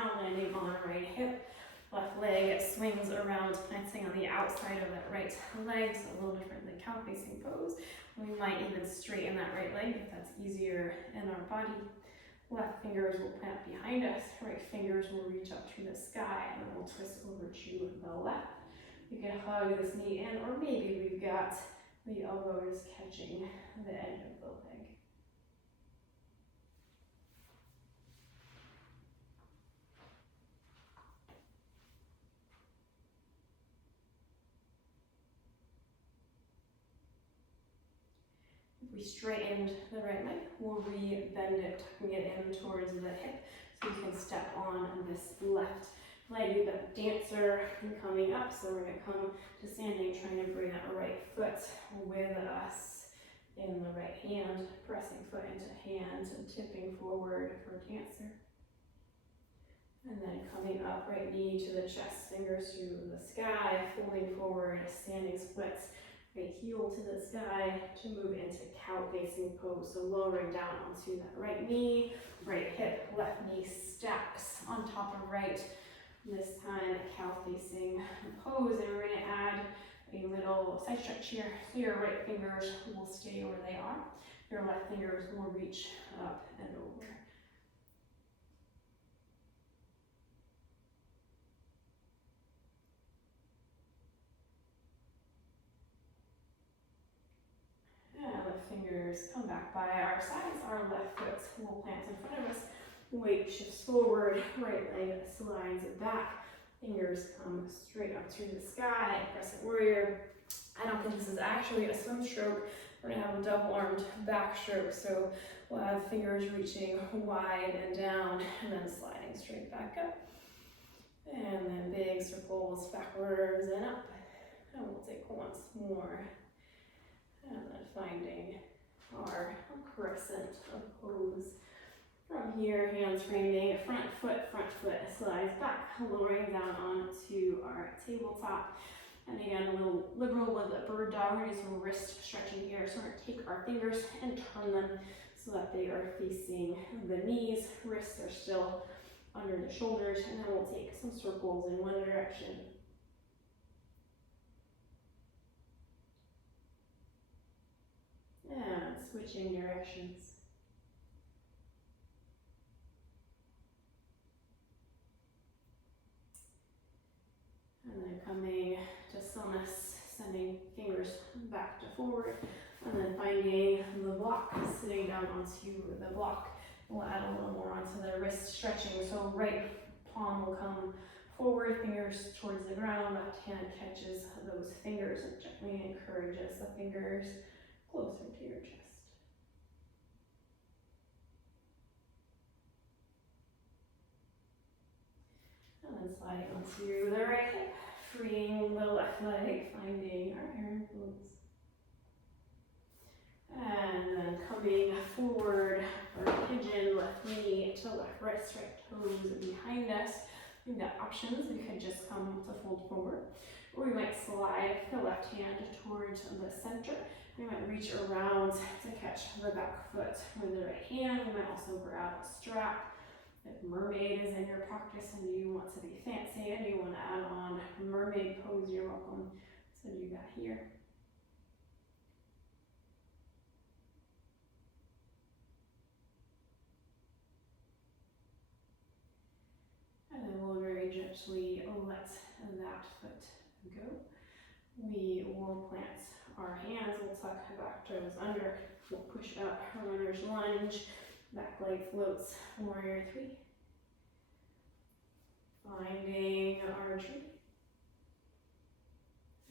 outside of that right leg, so a little different than cow facing pose. We might even straighten that right leg if that's easier in our body. Left fingers will plant behind us, right fingers will reach up to the sky, and then we'll twist over to the left. You can hug this knee in, or maybe we've got the elbow just catching the edge of the leg. If we straightened the right leg, we'll re-bend it, tucking it in towards the hip, so you can step on this left leg. We've got dancer coming up, so we're gonna come to standing, trying to bring that right foot with us in the right hand, pressing foot into hand and tipping forward for dancer. And then coming up, right knee to the chest, fingers to the sky, folding forward, standing splits, right heel to the sky to move into cow facing pose. So lowering down onto that right knee, right hip, left knee stacks on top of right. This time, cow facing pose, and we're gonna add a little side stretch here. So your right fingers will stay where they are. Your left fingers will reach up and over. And the fingers come back by our sides. Our left foot will plant in front of us. Weight shifts forward, right leg slides back. Fingers come straight up to the sky, crescent warrior. I don't think this is actually a swim stroke. We're gonna have a double armed back stroke. So we'll have fingers reaching wide and down and then sliding straight back up. And then big circles backwards and up. And we'll take once more. And then finding our crescent pose. From here, hands framing, front foot slides back, lowering down onto our tabletop. And again, a little liberal with a bird dog. We're doing some wrist stretching here. So we're going to take our fingers and turn them so that they are facing the knees. Wrists are still under the shoulders. And then we'll take some circles in one direction. And switching directions. And then coming to stillness, sending fingers back to forward, and then finding the block, sitting down onto the block. We'll add a little more onto the wrist stretching. So right palm will come forward, fingers towards the ground, left hand catches those fingers and gently encourages the fingers closer to your chest. And then sliding onto the right hip, freeing the left leg, finding our iron glutes. And then coming forward, our pigeon, left knee to left wrist, right toes behind us. We've got options. We could just come to fold forward, or we might slide the left hand towards the center. We might reach around to catch the back foot with the right hand. We might also grab a strap. If mermaid is in your practice and you want to be fancy and you want to add on mermaid pose, you're welcome to do that here. And then we'll very gently let that foot go. We will plant our hands, we'll tuck back toes under, we'll push up, runner's lunge, back leg floats, warrior three. Finding our tree.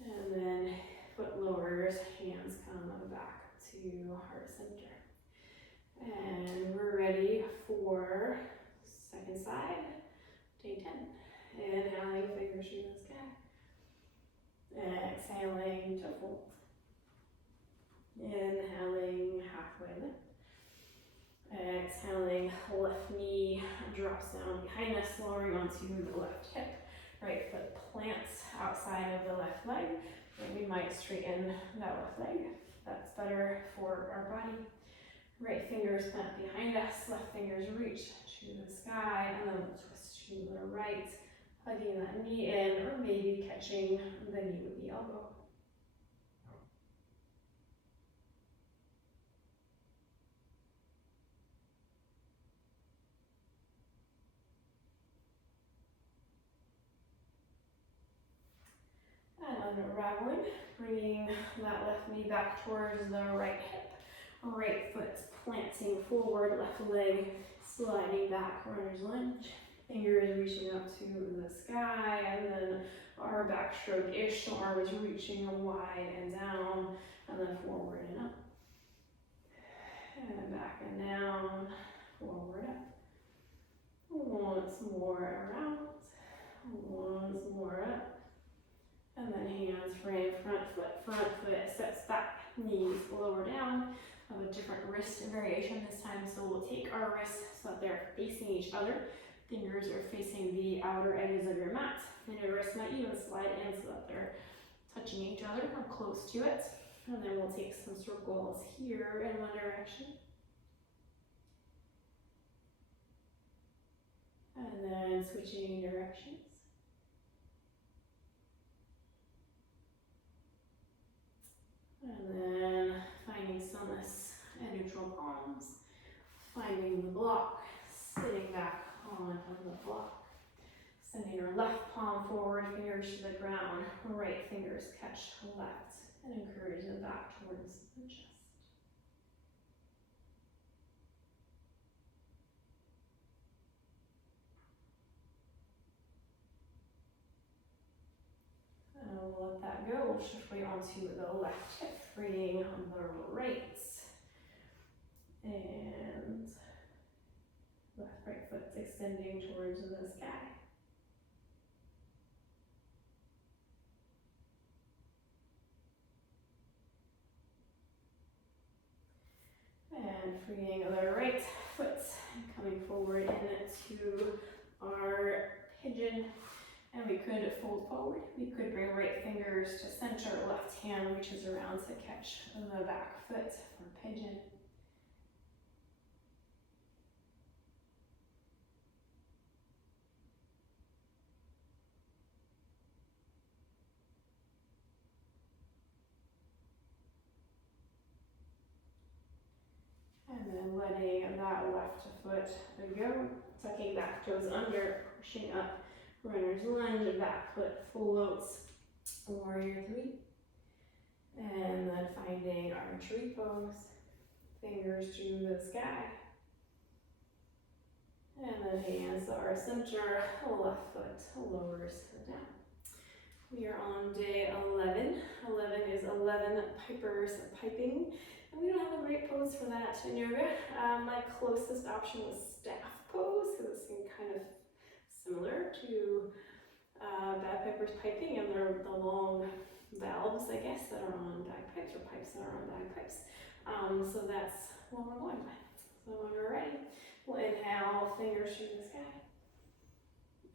And then foot lowers, hands come back to heart center. And we're ready for second side, day 10. Inhaling, fingers to the sky. Exhaling to fold. Inhaling, halfway lift. Exhaling, left knee drops down behind us, lowering onto the left hip. Right foot plants outside of the left leg. And we might straighten that left leg. That's better for our body. Right fingers plant behind us, left fingers reach to the sky, and then we'll twist to the right. plugging that knee in, or maybe catching the knee with the elbow. And unraveling, bringing that left knee back towards the right hip, right foot planting forward, left leg sliding back, runner's lunge. Fingers reaching up to the sky, and then our backstroke-ish, so arm is reaching wide and down, and then forward and up. And back and down, forward up. Once more around, once more up. And then hands frame front foot steps back, knees lower down. Have a different wrist variation this time, so we'll take our wrists so that they're facing each other. Fingers are facing the outer edges of your mat, and your wrists might even slide in so that they're touching each other or close to it. And then we'll take some circles here in one direction. And then switching directions. And then finding stillness and neutral palms. Finding the block, sitting back on the block. Sending your left palm forward, fingers to the ground. Right fingers catch left, and encourage the back towards the chest. And we'll let that go. We'll shift weight onto the left hip, freeing the right. And left right foot extending towards the sky. And freeing the right foot and coming forward into our pigeon. And we could fold forward. We could bring right fingers to center, left hand reaches around to catch the back foot for pigeon. And then letting that left foot go, tucking back toes under, pushing up, runner's lunge, back foot floats, warrior three. And then finding our tree pose, fingers to the sky. And then hands to our center, left foot lowers down. We are on day 11. 11 is 11 pipers piping. And we don't have a great pose for that in yoga. My closest option was staff pose, because it seemed kind of similar to bagpipers piping, and they're the long valves, I guess, that are on bagpipes, or pipes that are on bagpipes. So that's what we're going with. So when we're ready, we'll inhale, fingers to the sky.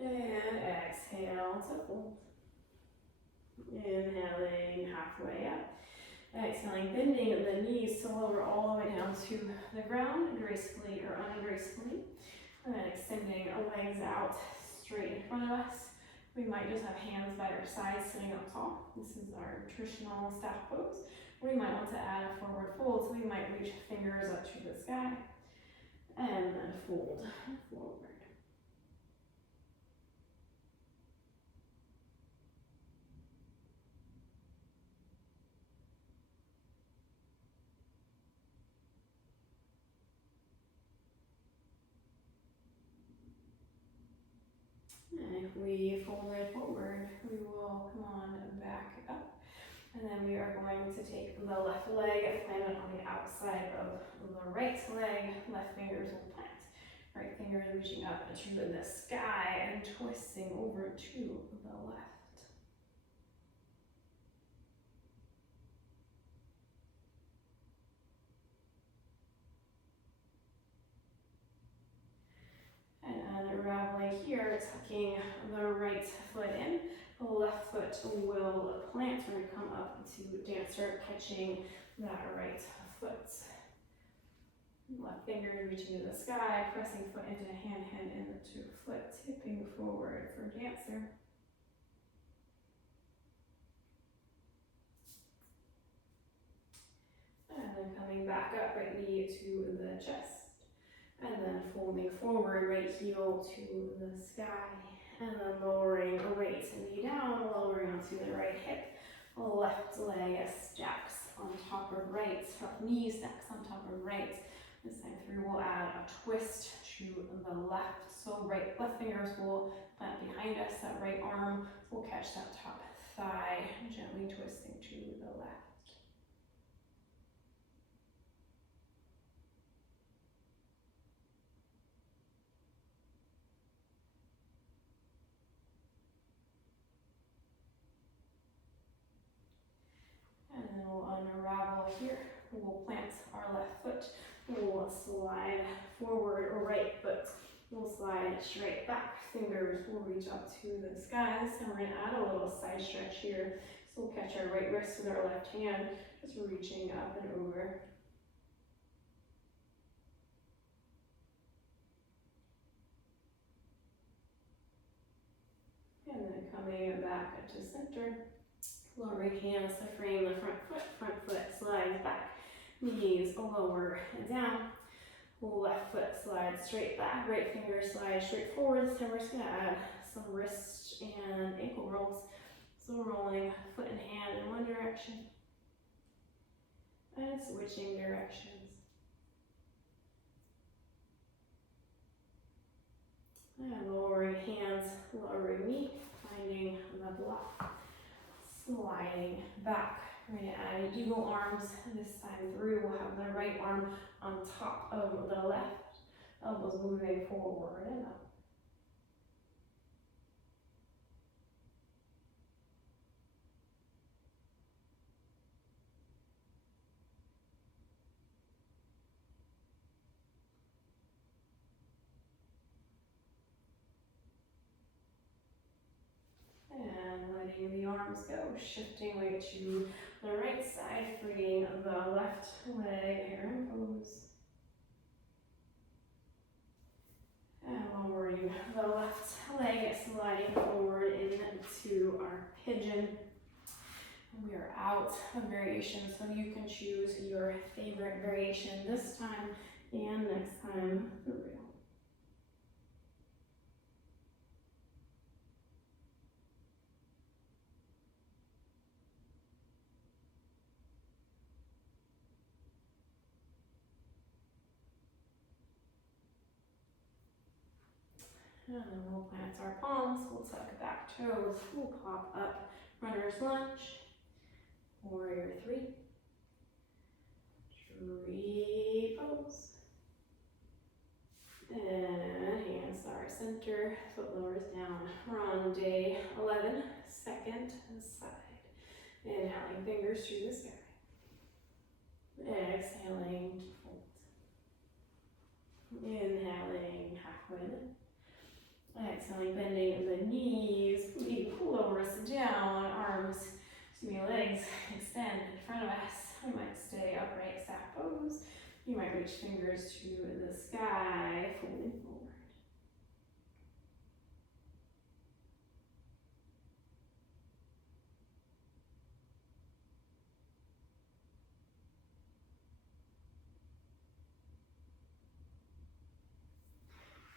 And exhale to fold. Inhaling halfway up. Exhaling, bending the knees to lower all the way down to the ground, gracefully or ungracefully. And then extending our legs out straight in front of us. We might just have hands by our sides sitting up tall. This is our traditional staff pose. We might want to add a forward fold, so we might reach fingers up to the sky. And then fold forward. And if we folded forward, we will come on back up. And then we are going to take the left leg, plant it on the outside of the right leg. Left fingers will plant. Right fingers reaching up to the sky and twisting over to the left. And unraveling here, tucking the right foot in. The left foot will plant. We're going to come up to dancer, catching that right foot. Left finger reaching to the sky, pressing foot into hand, hand into foot, tipping forward for dancer. And then coming back up, right knee to the chest. And then folding forward, right heel to the sky. And then lowering right knee down, lowering onto the right hip. Left leg stacks on top of right, left knee stacks on top of right. This time through, we'll add a twist to the left. So left fingers will plant behind us, that right arm will catch that top thigh, gently twisting to the left. And then we'll unravel here. We'll plant our left foot. We'll slide forward, or right foot. We'll slide straight back. Fingers will reach up to the sky. This time we're going to add a little side stretch here. So we'll catch our right wrist with our left hand, just reaching up and over. And then coming back to center. Lowering hands to frame the front foot slides back, knees lower and down, left foot slides straight back, right finger slides straight forward. This time we're just going to add some wrist and ankle rolls. So rolling foot and hand in one direction, and switching directions. And lowering hands, lowering knee, finding the block. Sliding back. We're going to add eagle arms. This time through, we'll have the right arm on top of the left. Elbows moving forward and up. And letting the arms go, shifting weight to the right side, freeing the left leg, heron pose. And lowering the left leg, sliding forward into our pigeon. And we are out of variation, so you can choose your favorite variation this time and next time through. And then we'll plant our palms, we'll tuck back toes, we'll pop up, runner's lunge, warrior three, tree pose, and hands are center, foot lowers down. We're on day 11, second side. Inhaling, fingers through the sky. Exhaling to fold. Inhaling, halfway lift. Exhaling, bending the knees, we lower us down, legs extend in front of us. We might stay upright, stack pose. You might reach fingers to the sky, folding forward.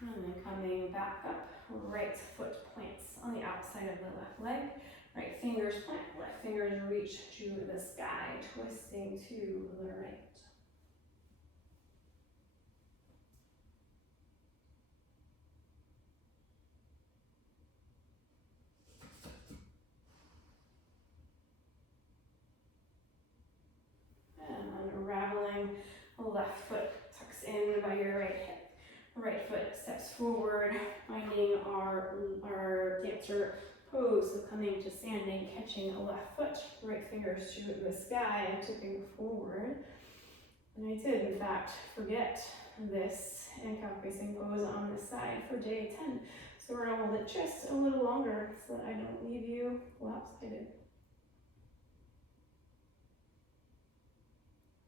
And then coming back up, right foot plants on the outside of the left leg. Right fingers plant, left fingers reach to the sky, twisting to the right. And unraveling, left foot tucks in by your right hip. Right foot steps forward, finding our dancer pose, so coming to standing, catching a left foot, right fingers to the sky and tipping forward. And I did, in fact, forget this and cow facing pose on this side for day 10. So we're gonna hold it just a little longer so that I don't leave you lopsided.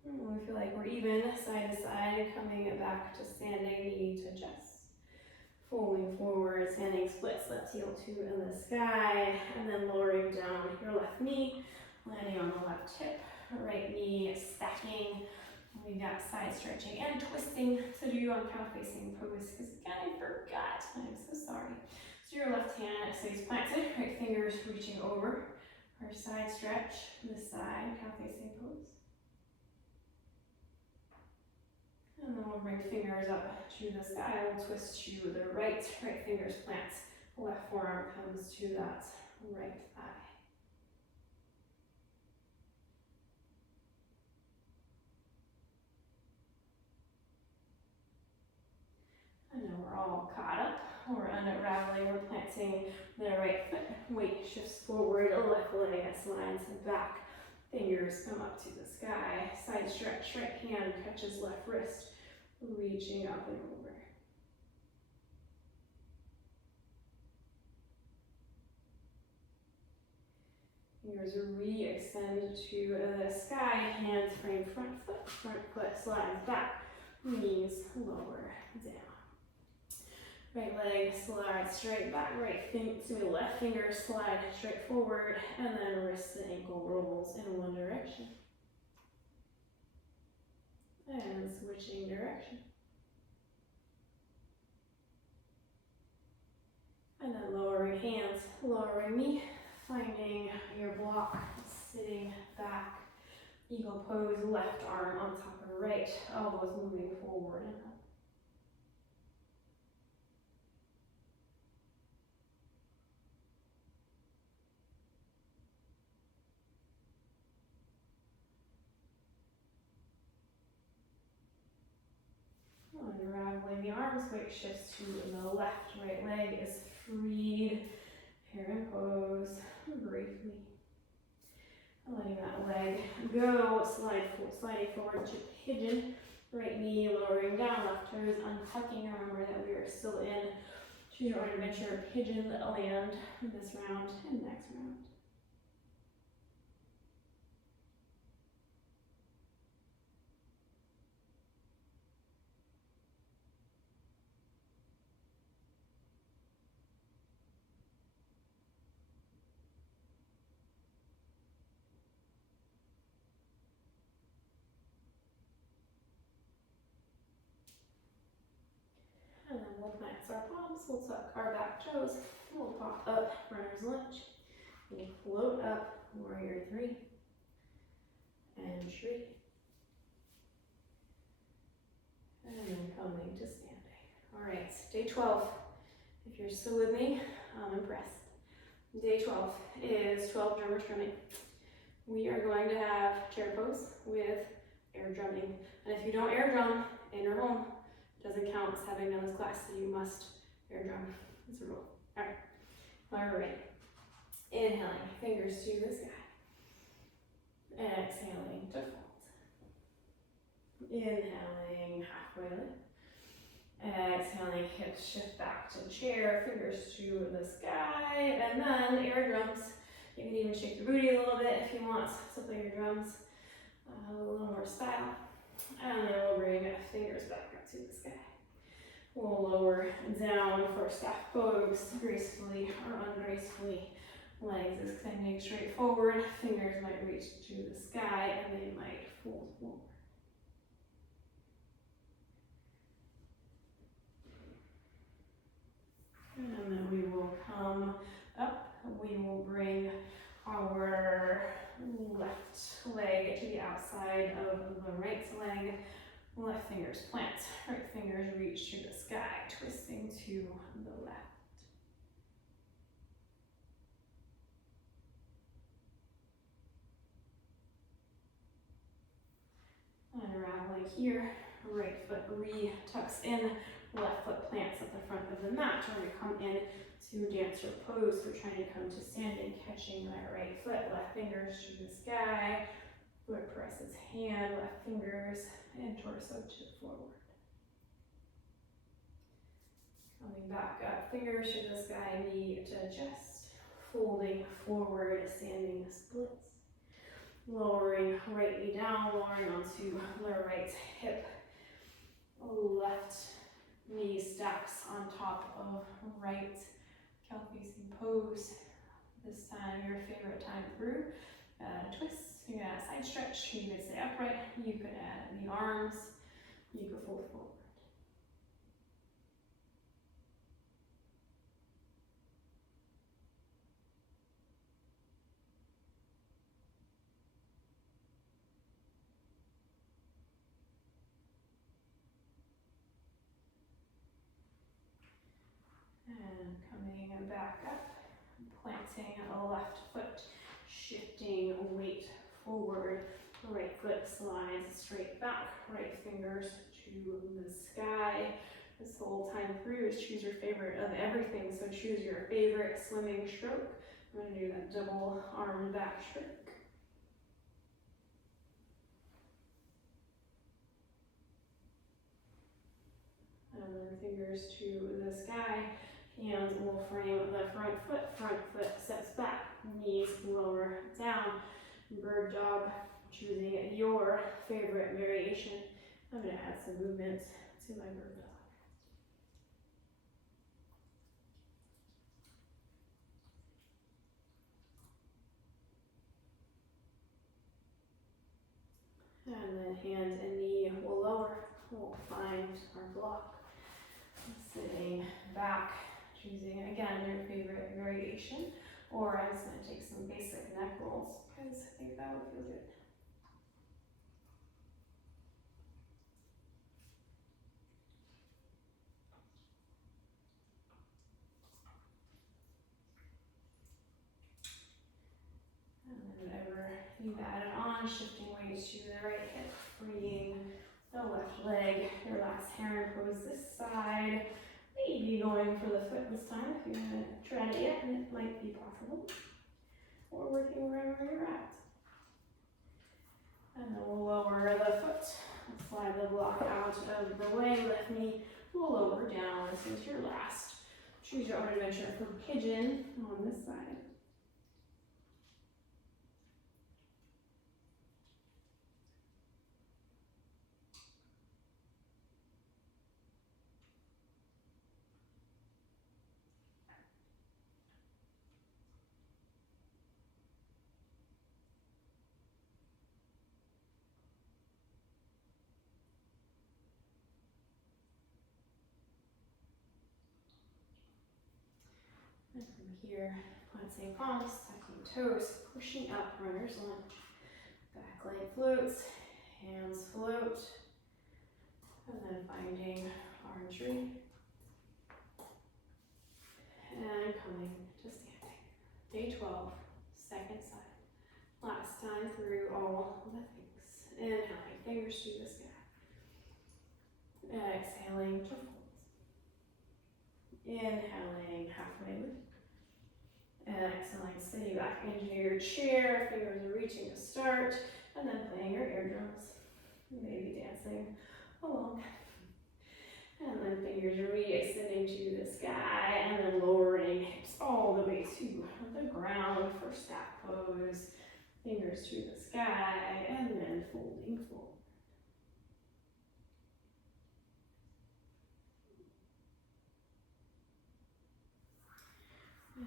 And we feel like we're even side to side, coming back to standing, knee to chest. Folding forward, standing splits, left heel to in the sky, and then lowering down your left knee, landing on the left hip, right knee stacking. We got side stretching and twisting to do on cow facing pose, because again, I forgot. I'm so sorry. So your left hand stays planted, right fingers reaching over. Our side stretch, this side, cow facing pose. And then we'll bring fingers up to the sky. We'll twist to the right fingers plant. Left forearm comes to that right thigh. And then we're all caught up. We're unraveling, we're planting the right foot. Weight shifts forward, left leg slides back. Fingers come up to the sky. Side stretch, right hand catches left wrist, reaching up and over. Fingers re-extend to the sky. Hands frame front foot slides back. Knees lower down. Right leg slides straight back, left finger slide straight forward, and then wrist and ankle rolls in one direction. And switching direction. And then lowering hands, lowering knee, finding your block, sitting back. Eagle pose, left arm on top of right, elbows moving forward and up. Unraveling the arms, weight shifts to the left, right leg is freed. Heron pose, briefly. Letting that leg go, sliding forward to pigeon. Right knee lowering down, left toes untucking. Remember that we are still in choose your own adventure pigeon land this round and next round. And then we'll plant our palms, we'll tuck our back toes, we'll pop up, runner's lunge. We'll float up, warrior three, and tree. And then coming to standing. All right, day 12. If you're still with me, I'm impressed. Day 12 is 12 drummer trimming. We are going to have chair pose with air drumming. And if you don't air drum in your home, it doesn't count as having done this class, so you must air drum. It's a rule. All right. Inhaling, fingers to the sky. Exhaling to fold. Inhaling, halfway lift. Exhaling, hips shift back to chair, fingers to the sky, and then air drums. You can even shake your booty a little bit if you want to play your drums with a little more style. And then we'll bring fingers back up to the sky. We'll lower down for staff pose, gracefully or ungracefully. Legs extending straight forward, fingers might reach to the sky and they might fold forward. And then we will come up, we will bring our left leg to the outside of the right leg. Left fingers plant, right fingers reach to the sky, twisting to the left. Unraveling here, right foot re-tucks in, left foot plants at the front of the mat. We're going to come in to dancer pose. We're trying to come to standing, catching that right foot, left fingers to the sky, foot presses hand, left fingers, and torso to forward. Coming back up, fingers to the sky, knee to chest, folding forward, standing splits. lowering right knee down, lowering onto the right hip. Left knee stacks on top of right cow facing pose. This time your favorite time through. Twist, you can add a side stretch, you could stay upright, you could add the arms, you could fold forward. And coming back up, planting a left foot, shifting weight forward, right foot slides straight back, right fingers to the sky. This whole time through is choose your favorite of everything, so choose your favorite swimming stroke. I'm going to do that double arm back stroke. And then fingers to the sky. Hands will frame the front foot steps back, knees lower down. Bird dog, choosing your favorite variation. I'm going to add some movement to my bird dog. And then hand and knee will lower, we'll find our block. Sitting back, choosing again your favorite variation, or I'm just going to take some basic neck rolls because I think that would feel good. And then whatever you've added on, shifting weight to the right hip, freeing the left leg, relax heron pose this side. Maybe going for the foot this time if you haven't tried it yet, and it might be possible. Or working wherever you're at. And then we'll lower the foot, slide the block out of the way, left knee will lower down. This is your last. Choose your own adventure for pigeon on this side. And from here, planting palms, tucking toes, pushing up, runner's lunge. Back leg floats, hands float, and then finding arm tree. And coming to standing. Day 12, second side. Last time through all the things. Inhaling, fingers to the sky. Exhaling to fold. Inhaling, halfway lift. Exhaling, sitting back into your chair, fingers are reaching to start, and then playing your eardrums, maybe dancing along. And then fingers are re-extending to the sky, and then lowering hips all the way to the ground for staff pose. Fingers to the sky, and then folding forward.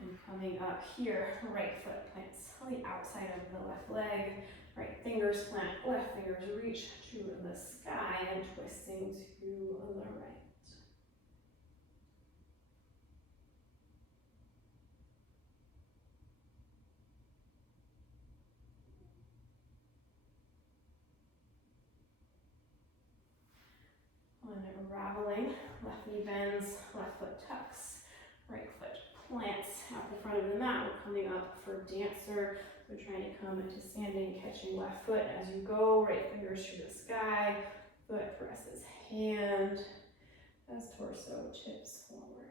And coming up here, right foot plants on the outside of the left leg. Right fingers plant, left fingers reach to the sky and twisting to the right. Unraveling, left knee bends, left foot tucks, right foot plants out the front of the mat. We're coming up for dancer. So trying to come into standing, catching left foot as you go, right fingers to the sky, foot presses hand as torso tips forward.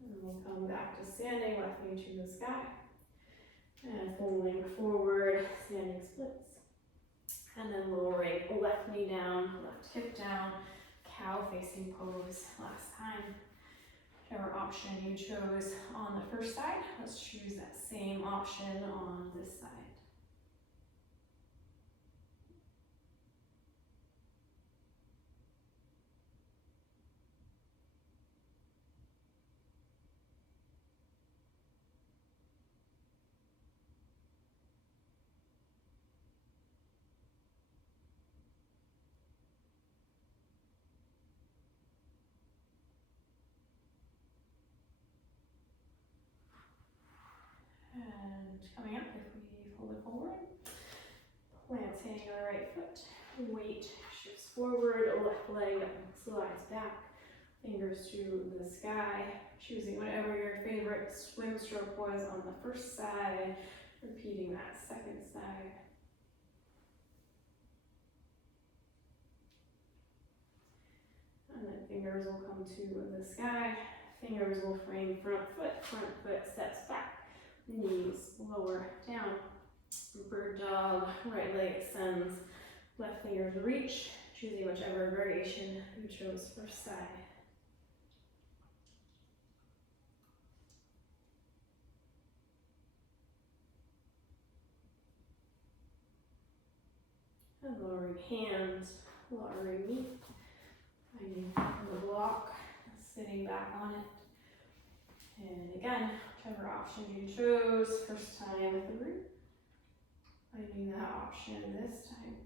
And we'll come back to standing, left knee to the sky, and folding forward, standing splits. And then lowering left knee down, left hip down, cow facing pose last time. Whichever option you chose on the first side, let's choose that same option on this side. And coming up, if we fold it forward, planting our right foot, weight shifts forward, left leg slides back, fingers to the sky, choosing whatever your favorite swim stroke was on the first side, repeating that second side. And then fingers will come to the sky, fingers will frame front foot steps back, knees lower down, bird dog, right leg extends, left fingers reach, choosing whichever variation you chose first side. And lowering hands, lowering knee, finding the block, sitting back on it. And again, whichever option you chose, first time with the root, finding that option this time.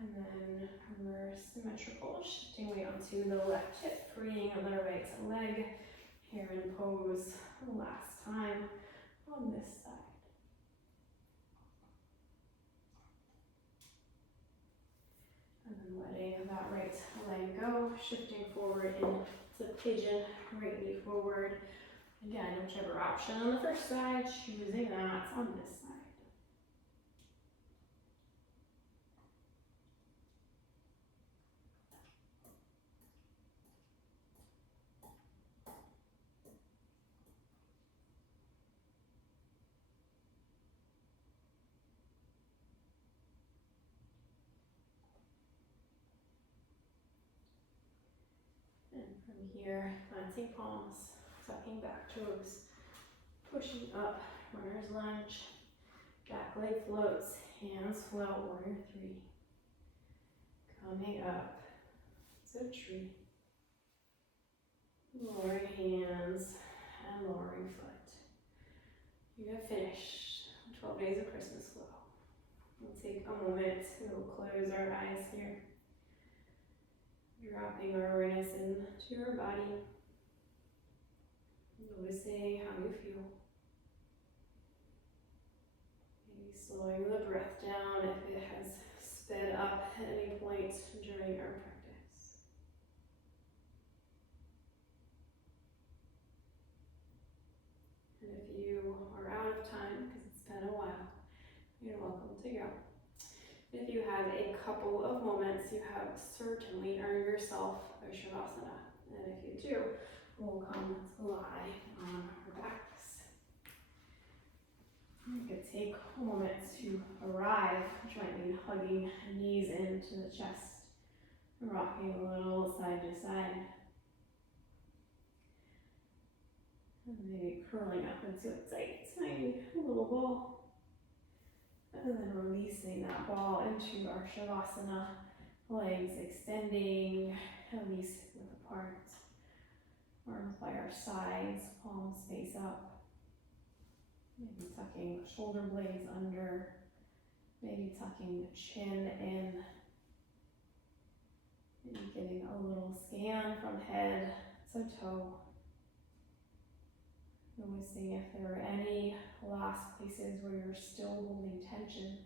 And then we're symmetrical, shifting weight onto the left hip, freeing the right leg. Heron pose last time on this side. And then letting that right leg go, shifting forward into pigeon, right knee forward. Again, whichever option on the first side, choosing that on this side. And from here, planting palms, sucking back toes, pushing up, runner's lunge, back leg floats, hands float, warrior three. Coming up to tree. Lowering hands and lowering foot. You have finished 12 days of Christmas flow. We'll take a moment to close our eyes here. Dropping our awareness into your body. Noticing how you feel. Maybe slowing the breath down if it has sped up at any point during our practice. And if you are out of time, because it's been a while, you're welcome to go. If you have a couple of moments, you have certainly earned yourself a Shavasana. And if you do, we'll come to lie on our backs. You could take a moment to arrive, jointly hugging knees into the chest, rocking a little side to side. And maybe curling up into a tight, tiny little ball. And then releasing that ball into our Shavasana, legs extending, knees width apart, arms by our sides, palms face up. Maybe tucking shoulder blades under, maybe tucking the chin in. Maybe getting a little scan from head to toe. Noticing if there are any last places where you're still holding tension.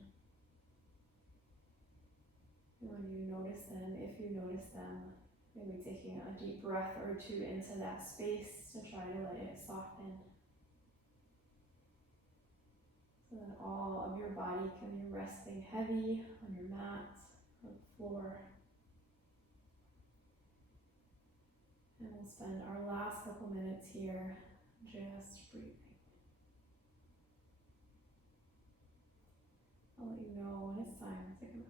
And when you notice them, if you notice them, maybe taking a deep breath or two into that space to try to let it soften. So that all of your body can be resting heavy on your mat or the floor. And we'll spend our last couple minutes here just breathing. I'll let you know when it's time to come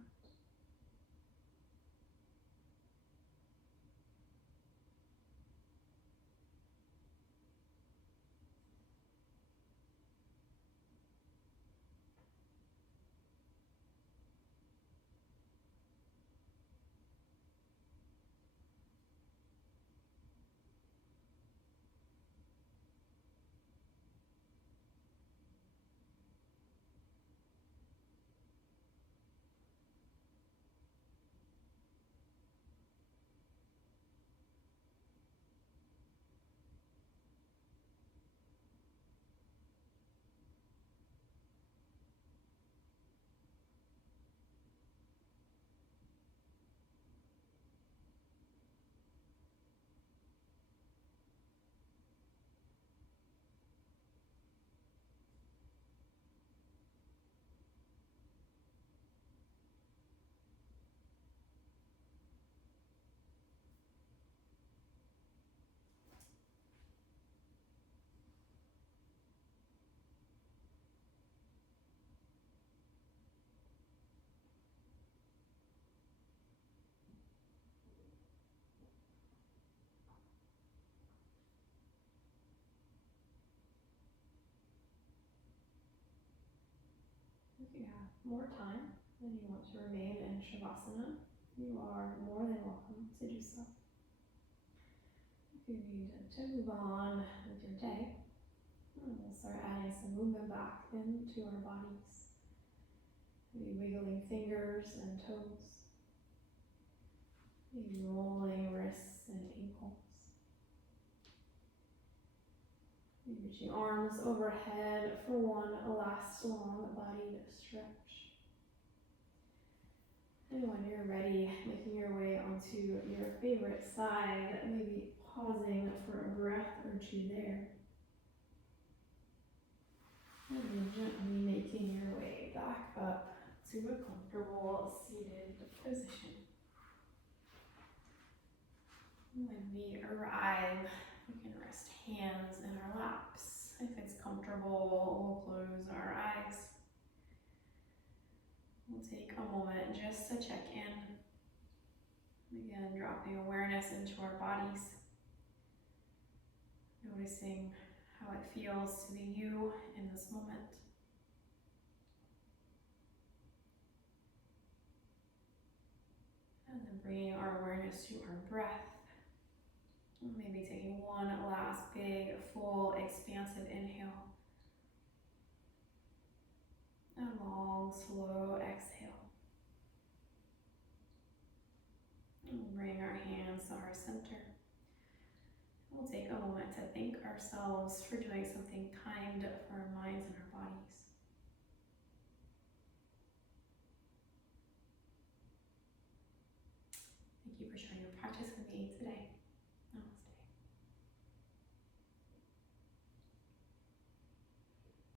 If you have more time and you want to remain in Shavasana, you are more than welcome to do so. If you need to move on with your day, we'll start adding some movement back into our bodies. Maybe wiggling fingers and toes. Maybe rolling wrists and ankles. Maybe reaching arms overhead for one last long bodied stretch. And when you're ready, making your way onto your favorite side, maybe pausing for a breath or two there. And then gently making your way back up to a comfortable seated position. When we arrive, we can rest hands in our laps. If it's comfortable, we'll close our eyes. We'll take a moment just to check in. Again, dropping awareness into our bodies. Noticing how it feels to be you in this moment. And then bringing our awareness to our breath. Maybe taking one last big, full, expansive inhale. And long, slow exhale. And we'll bring our hands to our center. We'll take a moment to thank ourselves for doing something kind for our minds and our bodies. Thank you for sharing your practice with me today.